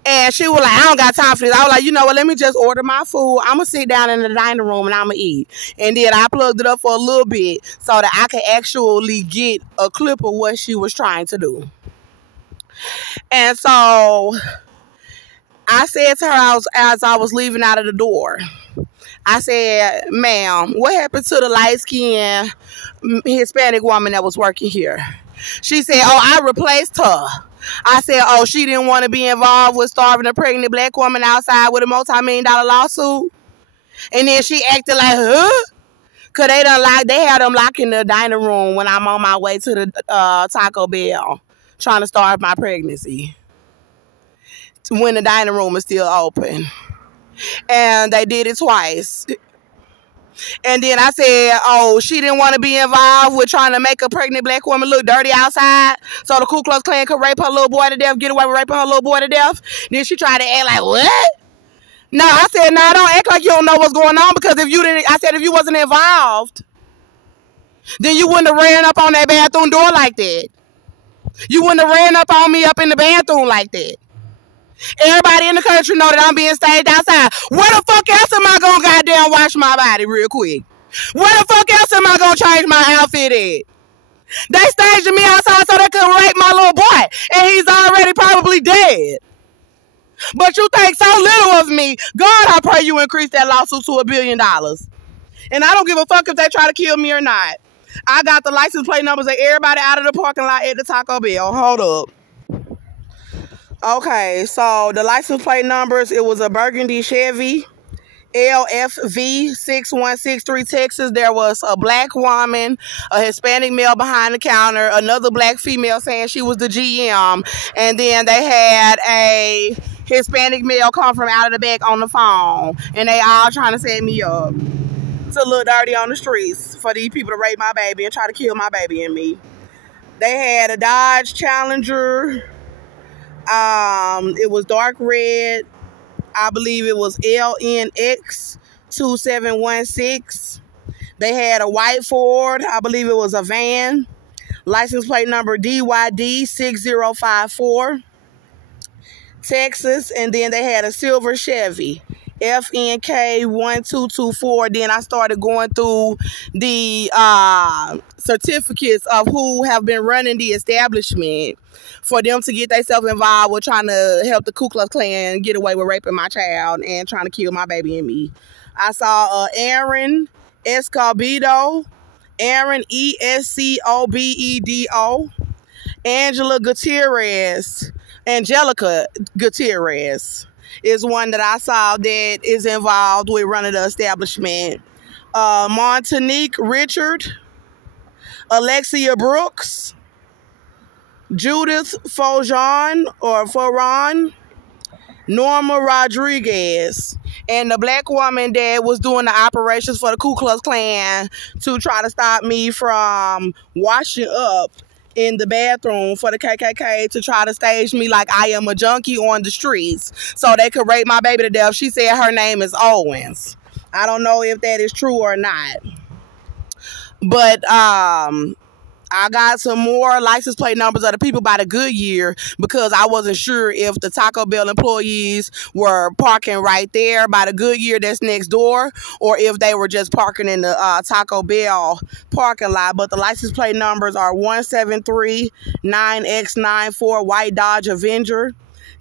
And she was like, I don't got time for this. I was like, you know what, let me just order my food. I'm going to sit down in the dining room and I'm going to eat. And then I plugged it up for a little bit so that I could actually get a clip of what she was trying to do. And so I said to her as I was leaving out of the door, I said, ma'am, what happened to the light-skinned Hispanic woman that was working here? She said, oh, I replaced her. I said, oh, she didn't want to be involved with starving a pregnant black woman outside with a multi-million-dollar lawsuit. And then she acted like, huh? Because they had them locked in the dining room when I'm on my way to the Taco Bell trying to start my pregnancy when the dining room is still open. And they did it twice. And then I said, oh, she didn't want to be involved with trying to make a pregnant black woman look dirty outside so the Ku Klux Klan could rape her little boy to death, get away with raping her little boy to death. Then she tried to act like, what? No, I said, no, don't act like you don't know what's going on because if you wasn't involved, then you wouldn't have ran up on that bathroom door like that. You wouldn't have ran up on me up in the bathroom like that. Everybody in the country know that I'm being staged outside. Where the fuck else am I gonna goddamn wash my body real quick? Where the fuck else am I gonna change my outfit at? They staging me outside so they could rape my little boy, and he's already probably dead. But you think so little of me. God, I pray you increase that lawsuit to $1 billion. And I don't give a fuck if they try to kill me or not. I got the license plate numbers of everybody out of the parking lot at the Taco Bell. Hold up. Okay, so the license plate numbers, it was a burgundy Chevy, LFV 6163 Texas. There was a black woman, a Hispanic male behind the counter, another black female saying she was the GM, and then they had a Hispanic male come from out of the back on the phone, and they all trying to set me up to look dirty on the streets for these people to rape my baby and try to kill my baby and me. They had a Dodge Challenger. It was dark red. I believe it was LNX 2716. They had a white Ford. I believe it was a van. License plate number DYD 6054. Texas, and then they had a silver Chevy, FNK 1224. Then I started going through the certificates of who have been running the establishment for them to get themselves involved with trying to help the Ku Klux Klan get away with raping my child and trying to kill my baby and me. I saw Aaron Escobedo, Aaron Escobedo, Angelica Gutierrez is one that I saw that is involved with running the establishment. Montanique Richard, Alexia Brooks, Judith Foran, Norma Rodriguez, and the black woman that was doing the operations for the Ku Klux Klan to try to stop me from washing up in the bathroom for the KKK to try to stage me like I am a junkie on the streets so they could rape my baby to death. She said her name is Owens. I don't know if that is true or not. But I got some more license plate numbers of the people by the Goodyear because I wasn't sure if the Taco Bell employees were parking right there by the Goodyear that's next door or if they were just parking in the Taco Bell parking lot. But the license plate numbers are 173-9X94 White Dodge Avenger,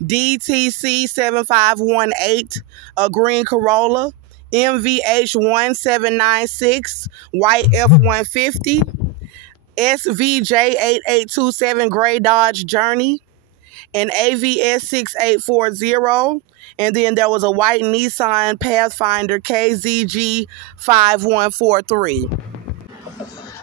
DTC 7518 a green Corolla, MVH 1796 white F-150, SVJ 8827 gray Dodge Journey, and AVS 6840. And then there was a white Nissan Pathfinder KZG 5143.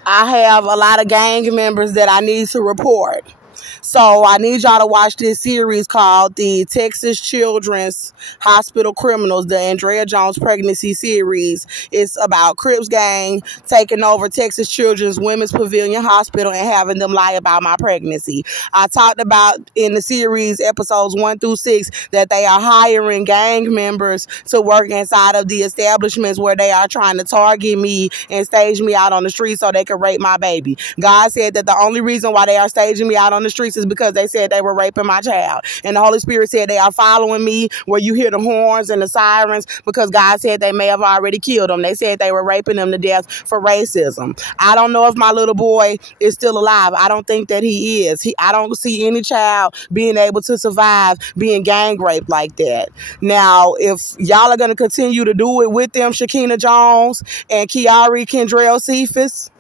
I have a lot of gang members that I need to report. So I need y'all to watch this series called the Texas Children's Hospital Criminals, the Andrea Jones pregnancy series. It's about Crips gang taking over Texas Children's Women's Pavilion Hospital and having them lie about my pregnancy. I talked about in the series episodes 1 through 6 that they are hiring gang members to work inside of the establishments where they are trying to target me and stage me out on the street so they can rape my baby. God said that the only reason why they are staging me out on the streets is because they said they were raping my child. And the Holy Spirit said they are following me where you hear the horns and the sirens because God said they may have already killed them. They said they were raping them to death for racism. I don't know if my little boy is still alive. I don't think that he is. I don't see any child being able to survive being gang raped like that. Now, if y'all are going to continue to do it with them, Shakina Jones and Kiari Kendrell Cephas,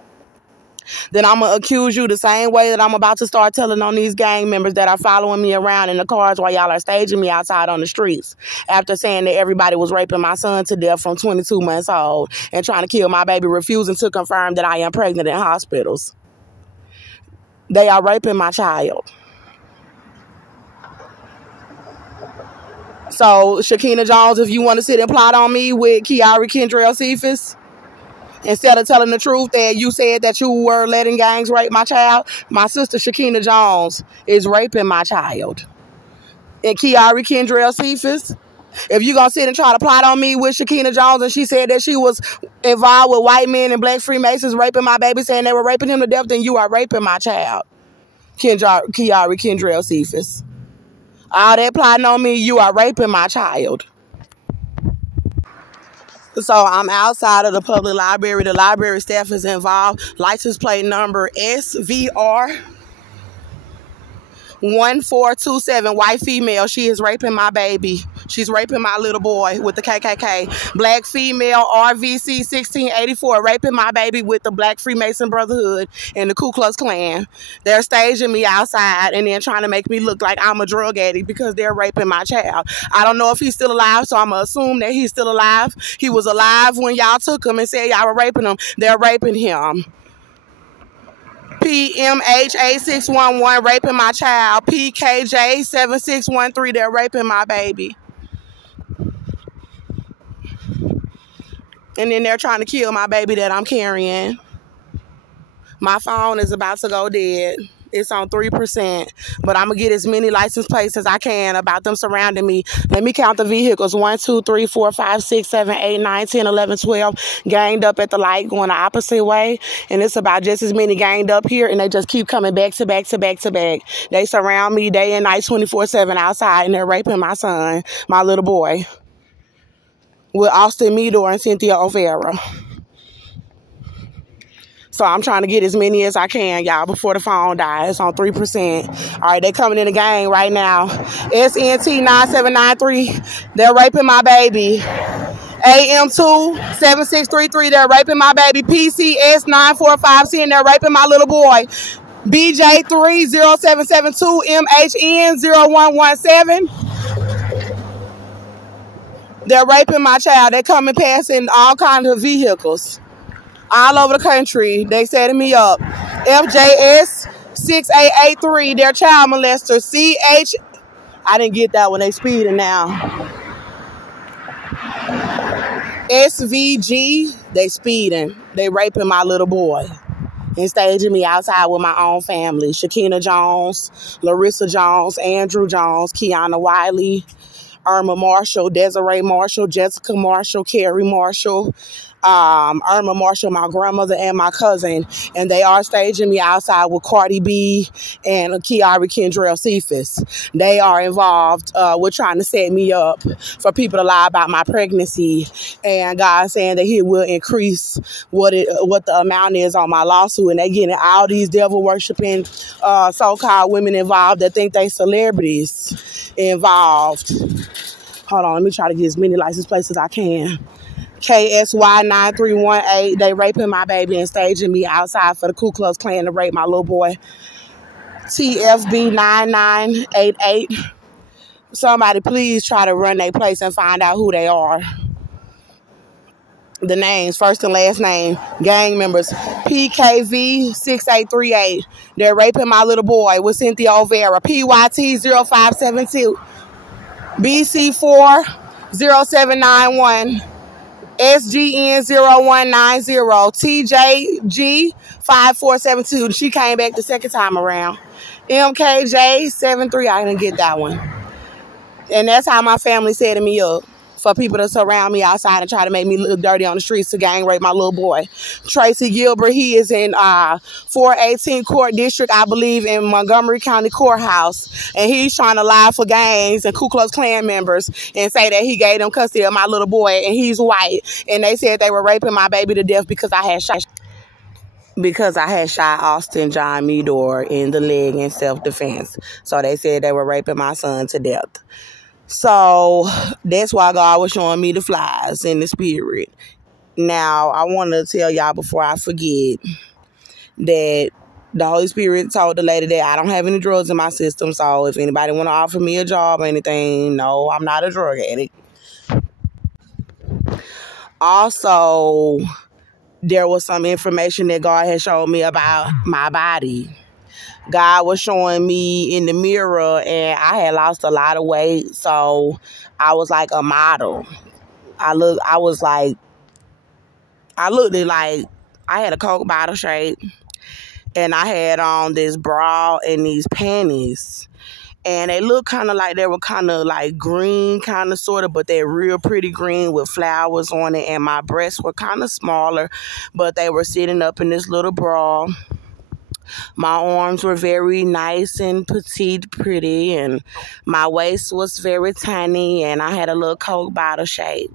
then I'm going to accuse you the same way that I'm about to start telling on these gang members that are following me around in the cars while y'all are staging me outside on the streets after saying that everybody was raping my son to death from 22 months old and trying to kill my baby, refusing to confirm that I am pregnant in hospitals. They are raping my child. So, Shakina Jones, if you want to sit and plot on me with Kiari Kendrell Cephas, instead of telling the truth that you said that you were letting gangs rape my child, my sister Shakina Jones is raping my child. And Kiari Kendrell Cephas, if you're going to sit and try to plot on me with Shakina Jones and she said that she was involved with white men and black Freemasons raping my baby, saying they were raping him to death, then you are raping my child. Kiari Kendrell Cephas. All that plotting on me, you are raping my child. So I'm outside of the public library. The library staff is involved. License plate number SVR 1427, white female. She is raping my baby. She's raping my little boy with the KKK. Black female RVC 1684, raping my baby with the Black Freemason Brotherhood and the Ku Klux Klan. They're staging me outside and then trying to make me look like I'm a drug addict because they're raping my child. I don't know if he's still alive, so I'm going to assume that he's still alive. He was alive when y'all took him and said y'all were raping him. They're raping him. PMH8611, raping my child. PKJ7613, they're raping my baby. And then they're trying to kill my baby that I'm carrying. My phone is about to go dead. It's on 3%. But I'm going to get as many license plates as I can about them surrounding me. Let me count the vehicles. 1, 2, 3, 4, 5, 6, 7, 8, 9, 10, 11, 12 ganged up at the light going the opposite way. And it's about just as many ganged up here. And they just keep coming back to back to back to back. They surround me day and night 24/7 outside. And they're raping my son, my little boy, with Austin Meador and Cynthia O'Fara. So I'm trying to get as many as I can, y'all, before the phone dies. It's on 3%. All right, they coming in the gang right now. SNT 9793, they're raping my baby. AM2 7633, they're raping my baby. PCS 9450, they're raping my little boy. BJ3 0772, MHN 0117. They're raping my child. They're coming past in all kinds of vehicles. All over the country, they setting me up. FJS 6883, their child molester. I didn't get that one. They speeding now. SVG, they speeding. They raping my little boy and staging me outside with my own family. Shakina Jones, Larissa Jones, Andrew Jones, Kiana Wiley, Irma Marshall, Desiree Marshall, Jessica Marshall, Carrie Marshall, Irma Marshall, my grandmother, and my cousin. And they are staging me outside with Cardi B and Kiara Kendrell Cephas. They are involved with trying to set me up for people to lie about my pregnancy. And God saying that he will increase what the amount is on my lawsuit. And they getting all these devil worshiping so-called women involved that think they celebrities involved. Hold on, let me try to get as many license plates as I can. KSY 9318, they raping my baby and staging me outside for the Ku Klux Klan to rape my little boy. TFB 9988, somebody please try to run their place and find out who they are. The names, first and last name, gang members. PKV 6838, they're raping my little boy with Cynthia O'Fara. PYT 0572, BC4 0791, SGN 0190, TJG 5472. She came back the second time around. MKJ 73. I didn't get that one. And that's how my family setting me up. For people to surround me outside and try to make me look dirty on the streets to gang rape my little boy. Tracy Gilbert, he is in 418 Court District, I believe, in Montgomery County Courthouse. And he's trying to lie for gangs and Ku Klux Klan members and say that he gave them custody of my little boy and he's white. And they said they were raping my baby to death because I had shot Austin John Meador in the leg in self-defense. So they said they were raping my son to death. So that's why God was showing me the flies in the spirit. Now, I want to tell y'all before I forget that the Holy Spirit told the lady that I don't have any drugs in my system. So if anybody want to offer me a job or anything, no, I'm not a drug addict. Also, there was some information that God had showed me about my body. God was showing me in the mirror and I had lost a lot of weight. So I was like a model. I looked like I had a Coke bottle shape and I had on this bra and these panties. And they looked kind of like they were kind of like green, kind of sort of, but they're real pretty green with flowers on it. And my breasts were kind of smaller, but they were sitting up in this little bra. My arms were very nice and petite, pretty, and my waist was very tiny, and I had a little Coke bottle shape.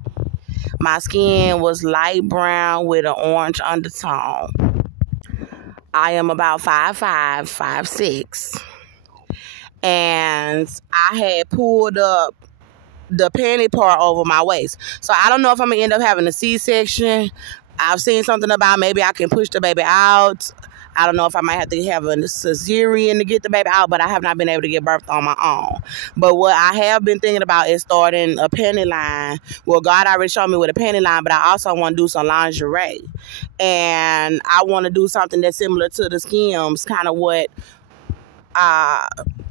My skin was light brown with an orange undertone. I am about 5'5", 5'6", and I had pulled up the panty part over my waist. So I don't know if I'm going to end up having a C-section. I've seen something about maybe I can push the baby out. I don't know if I might have to have a cesarean to get the baby out, but I have not been able to get birth on my own. But what I have been thinking about is starting a panty line. Well, God already showed me with a panty line, but I also want to do some lingerie. And I want to do something that's similar to the Skims, kind of what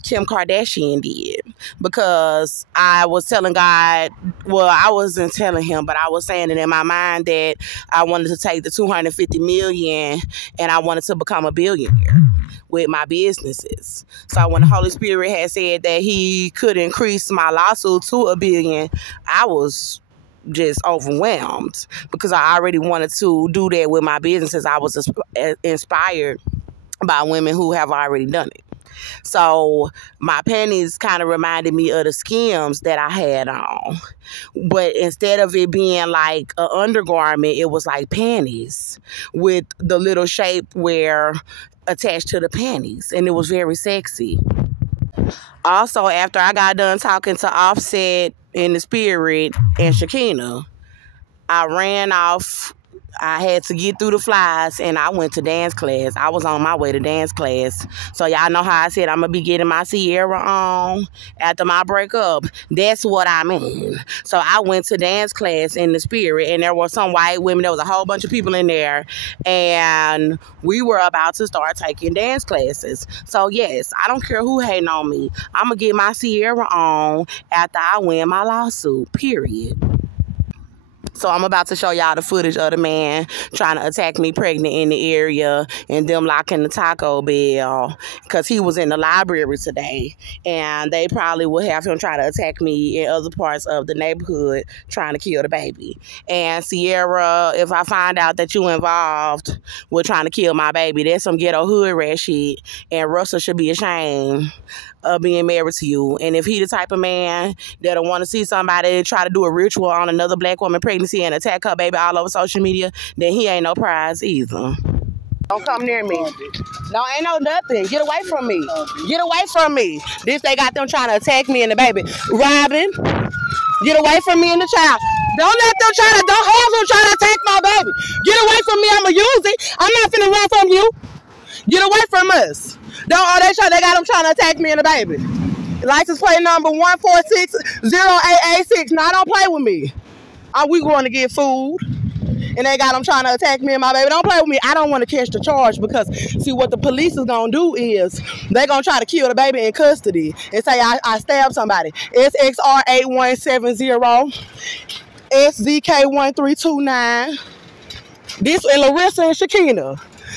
Kim Kardashian did, because I was telling God, well, I wasn't telling him, but I was saying it in my mind that I wanted to take the $250 million and I wanted to become a billionaire. with my businesses. So when the Holy Spirit had said that he could increase my lawsuit to $1 billion, I was just overwhelmed because I already wanted to do that with my businesses. I was inspired by women who have already done it. So my panties kind of reminded me of the skims that I had on. But instead of it being like an undergarment, it was like panties with the little shapewear attached to the panties. And it was very sexy. Also, after I got done talking to Offset in the Spirit and Shakina, I ran off. I had to get through the flies and I went to dance class. I was on my way to dance class. So y'all know how I said I'm going to be getting my Ciara on after my breakup. That's what I mean. So I went to dance class in the Spirit and there were some white women. There was a whole bunch of people in there and we were about to start taking dance classes. So yes, I don't care who hating on me. I'm going to get my Ciara on after I win my lawsuit, period. So I'm about to show y'all the footage of the man trying to attack me pregnant in the area and them locking the Taco Bell because he was in the library today. And they probably will have him try to attack me in other parts of the neighborhood trying to kill the baby. And Ciara, if I find out that you involved with trying to kill my baby, that's some ghetto hood rat shit. And Russell should be ashamed of being married to you. And if he the type of man that'll want to see somebody try to do a ritual on another black woman pregnancy and attack her baby all over social media, then he ain't no prize either. Don't come near me. No, ain't no nothing. Get away from me. Get away from me. This, they got them trying to attack me and the baby. Robin, get away from me and the child. Don't have them try to attack my baby. Get away from me. I'ma use it. I'm not finna run from you. Get away from us. They got them trying to attack me and the baby. License plate number 1460886. Now, don't play with me. We going to get food. And they got them trying to attack me and my baby. Don't play with me. I don't want to catch the charge because, see, what the police is going to do is they're going to try to kill the baby in custody and say I stabbed somebody. SXR8170, SZK1329. This and Larissa and Shakina.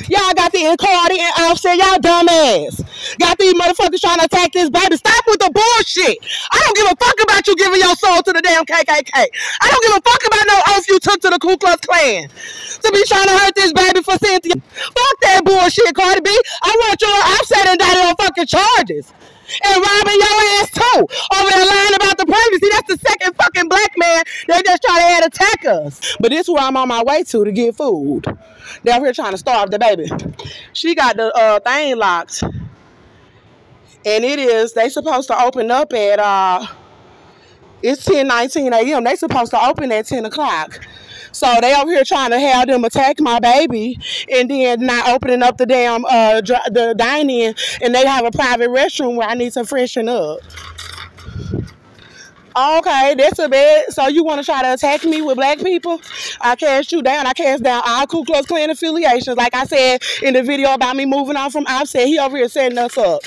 Y'all got the Cardi and Offset, y'all dumbass. Got these motherfuckers trying to attack this baby. Stop with the bullshit. I don't give a fuck about you giving your soul to the damn KKK. I don't give a fuck about no oath you took to the Ku Klux Klan to be trying to hurt this baby for Cynthia. Fuck that bullshit, Cardi B. I want your Offset indicted on fucking charges. And robbing your ass too. Over there lying about the pregnancy. That's the second fucking black man they just try to attack us. But this is where I'm on my way to get food. They're here trying to starve the baby. She got the thing locked. And they supposed to open up at, it's 10:19 a.m. They supposed to open at 10 o'clock. So they over here trying to have them attack my baby and then not opening up the damn the dine-in, and they have a private restroom where I need to freshen up. Okay, that's a bad. So you want to try to attack me with black people? I cast you down. I cast down all Ku Klux Klan affiliations. Like I said in the video about me moving on from Offset, he over here setting us up.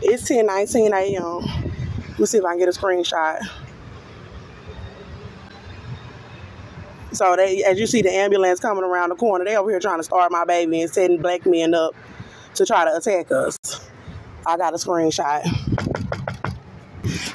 It's 10:19 a.m. Let's see if I can get a screenshot. So as you see the ambulance coming around the corner, they over here trying to start my baby and setting black men up to try to attack us. I got a screenshot.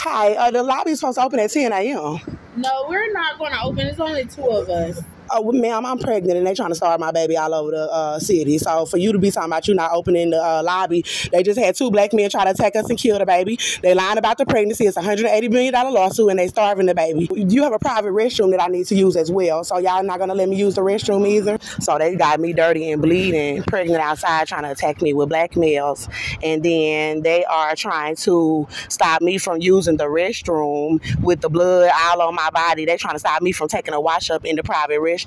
Hi, the lobby's supposed to open at 10 a.m. No, we're not going to open. It's only 2 of us. Oh, ma'am, I'm pregnant and they trying to start my baby all over the city. So for you to be talking about you not opening the lobby, they just had 2 black men try to attack us and kill the baby. They lying about the pregnancy. It's a $180 million lawsuit and they starving the baby. You have a private restroom that I need to use as well. So y'all not going to let me use the restroom either. So they got me dirty and bleeding, pregnant outside, trying to attack me with black males. And then they are trying to stop me from using the restroom with the blood all on my body. They're trying to stop me from taking a wash up in the private restroom.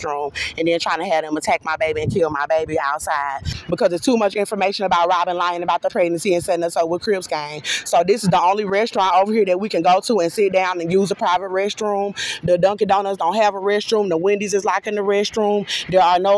And then trying to have them attack my baby and kill my baby outside because there's too much information about Robin lying about the pregnancy and setting us up with Crips gang. So this is the only restaurant over here that we can go to and sit down and use a private restroom. The Dunkin' Donuts don't have a restroom. The Wendy's is locking the restroom.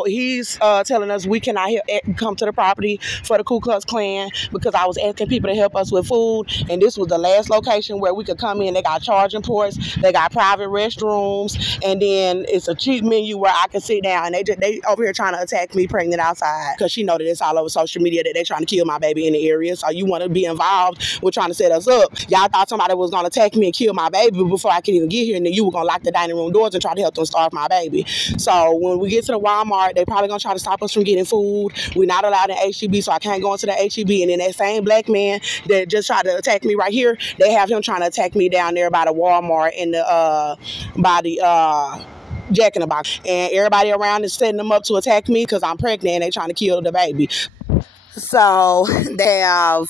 He's telling us we cannot come to the property for the Ku Klux Klan because I was asking people to help us with food, and this was the last location where we could come in. They got charging ports, they got private restrooms, and then it's a cheap menu where I can sit down. And they over here trying to attack me pregnant outside because she know that it's all over social media that they trying to kill my baby in the area. So you want to be involved with trying to set us up. Y'all thought somebody was going to attack me and kill my baby before I could even get here, and then you were going to lock the dining room doors and try to help them starve my baby. So when we get to the Walmart, they probably going to try to stop us from getting food. We're not allowed in HEB, so I can't go into the HEB. And then that same black man that just tried to attack me right here, they have him trying to attack me down there by the Walmart in the by the Jack in the Box, and everybody around is setting them up to attack me because I'm pregnant and they trying to kill the baby. So they have,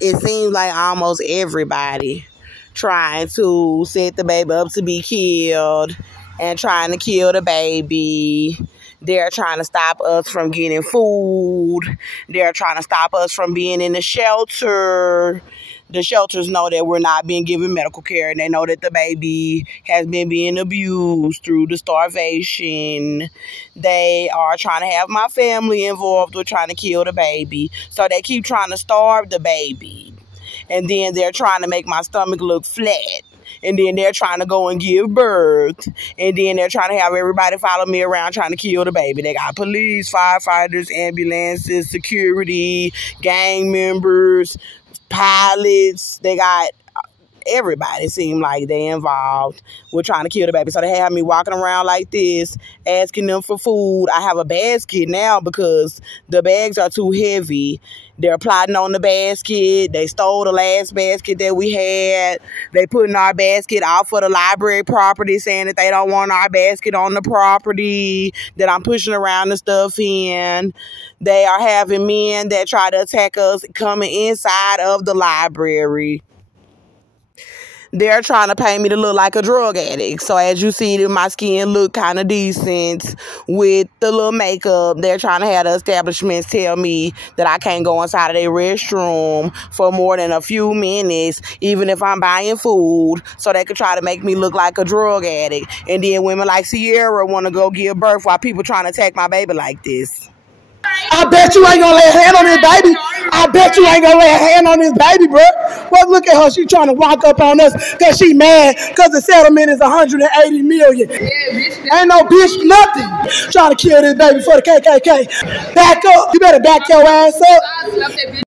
it seems like almost everybody trying to set the baby up to be killed and trying to kill the baby. They're trying to stop us from getting food. They're trying to stop us from being in the shelter. The shelters know that we're not being given medical care, and they know that the baby has been being abused through the starvation. They are trying to have my family involved with trying to kill the baby. So they keep trying to starve the baby. And then they're trying to make my stomach look flat. And then they're trying to go and give birth. And then they're trying to have everybody follow me around trying to kill the baby. They got police, firefighters, ambulances, security, gang members, pilots. They got everybody seem like they involved with trying to kill the baby. So they have me walking around like this, asking them for food. I have a basket now because the bags are too heavy. They're plotting on the basket. They stole the last basket that we had. They putting our basket out for the library property, saying that they don't want our basket on the property that I'm pushing around the stuff in. They are having men that try to attack us coming inside of the library. They're trying to paint me to look like a drug addict. So as you see, my skin look kind of decent with the little makeup. They're trying to have the establishments tell me that I can't go inside of their restroom for more than a few minutes, even if I'm buying food, so they could try to make me look like a drug addict. And then women like Ciara want to go give birth while people trying to attack my baby like this. I bet you ain't gonna lay a hand on this baby. I bet you ain't gonna lay a hand on this baby, bro. Well, look at her. She trying to walk up on us because she mad because the settlement is $180 million. Ain't no bitch nothing. Trying to kill this baby for the KKK. Back up. You better back your ass up.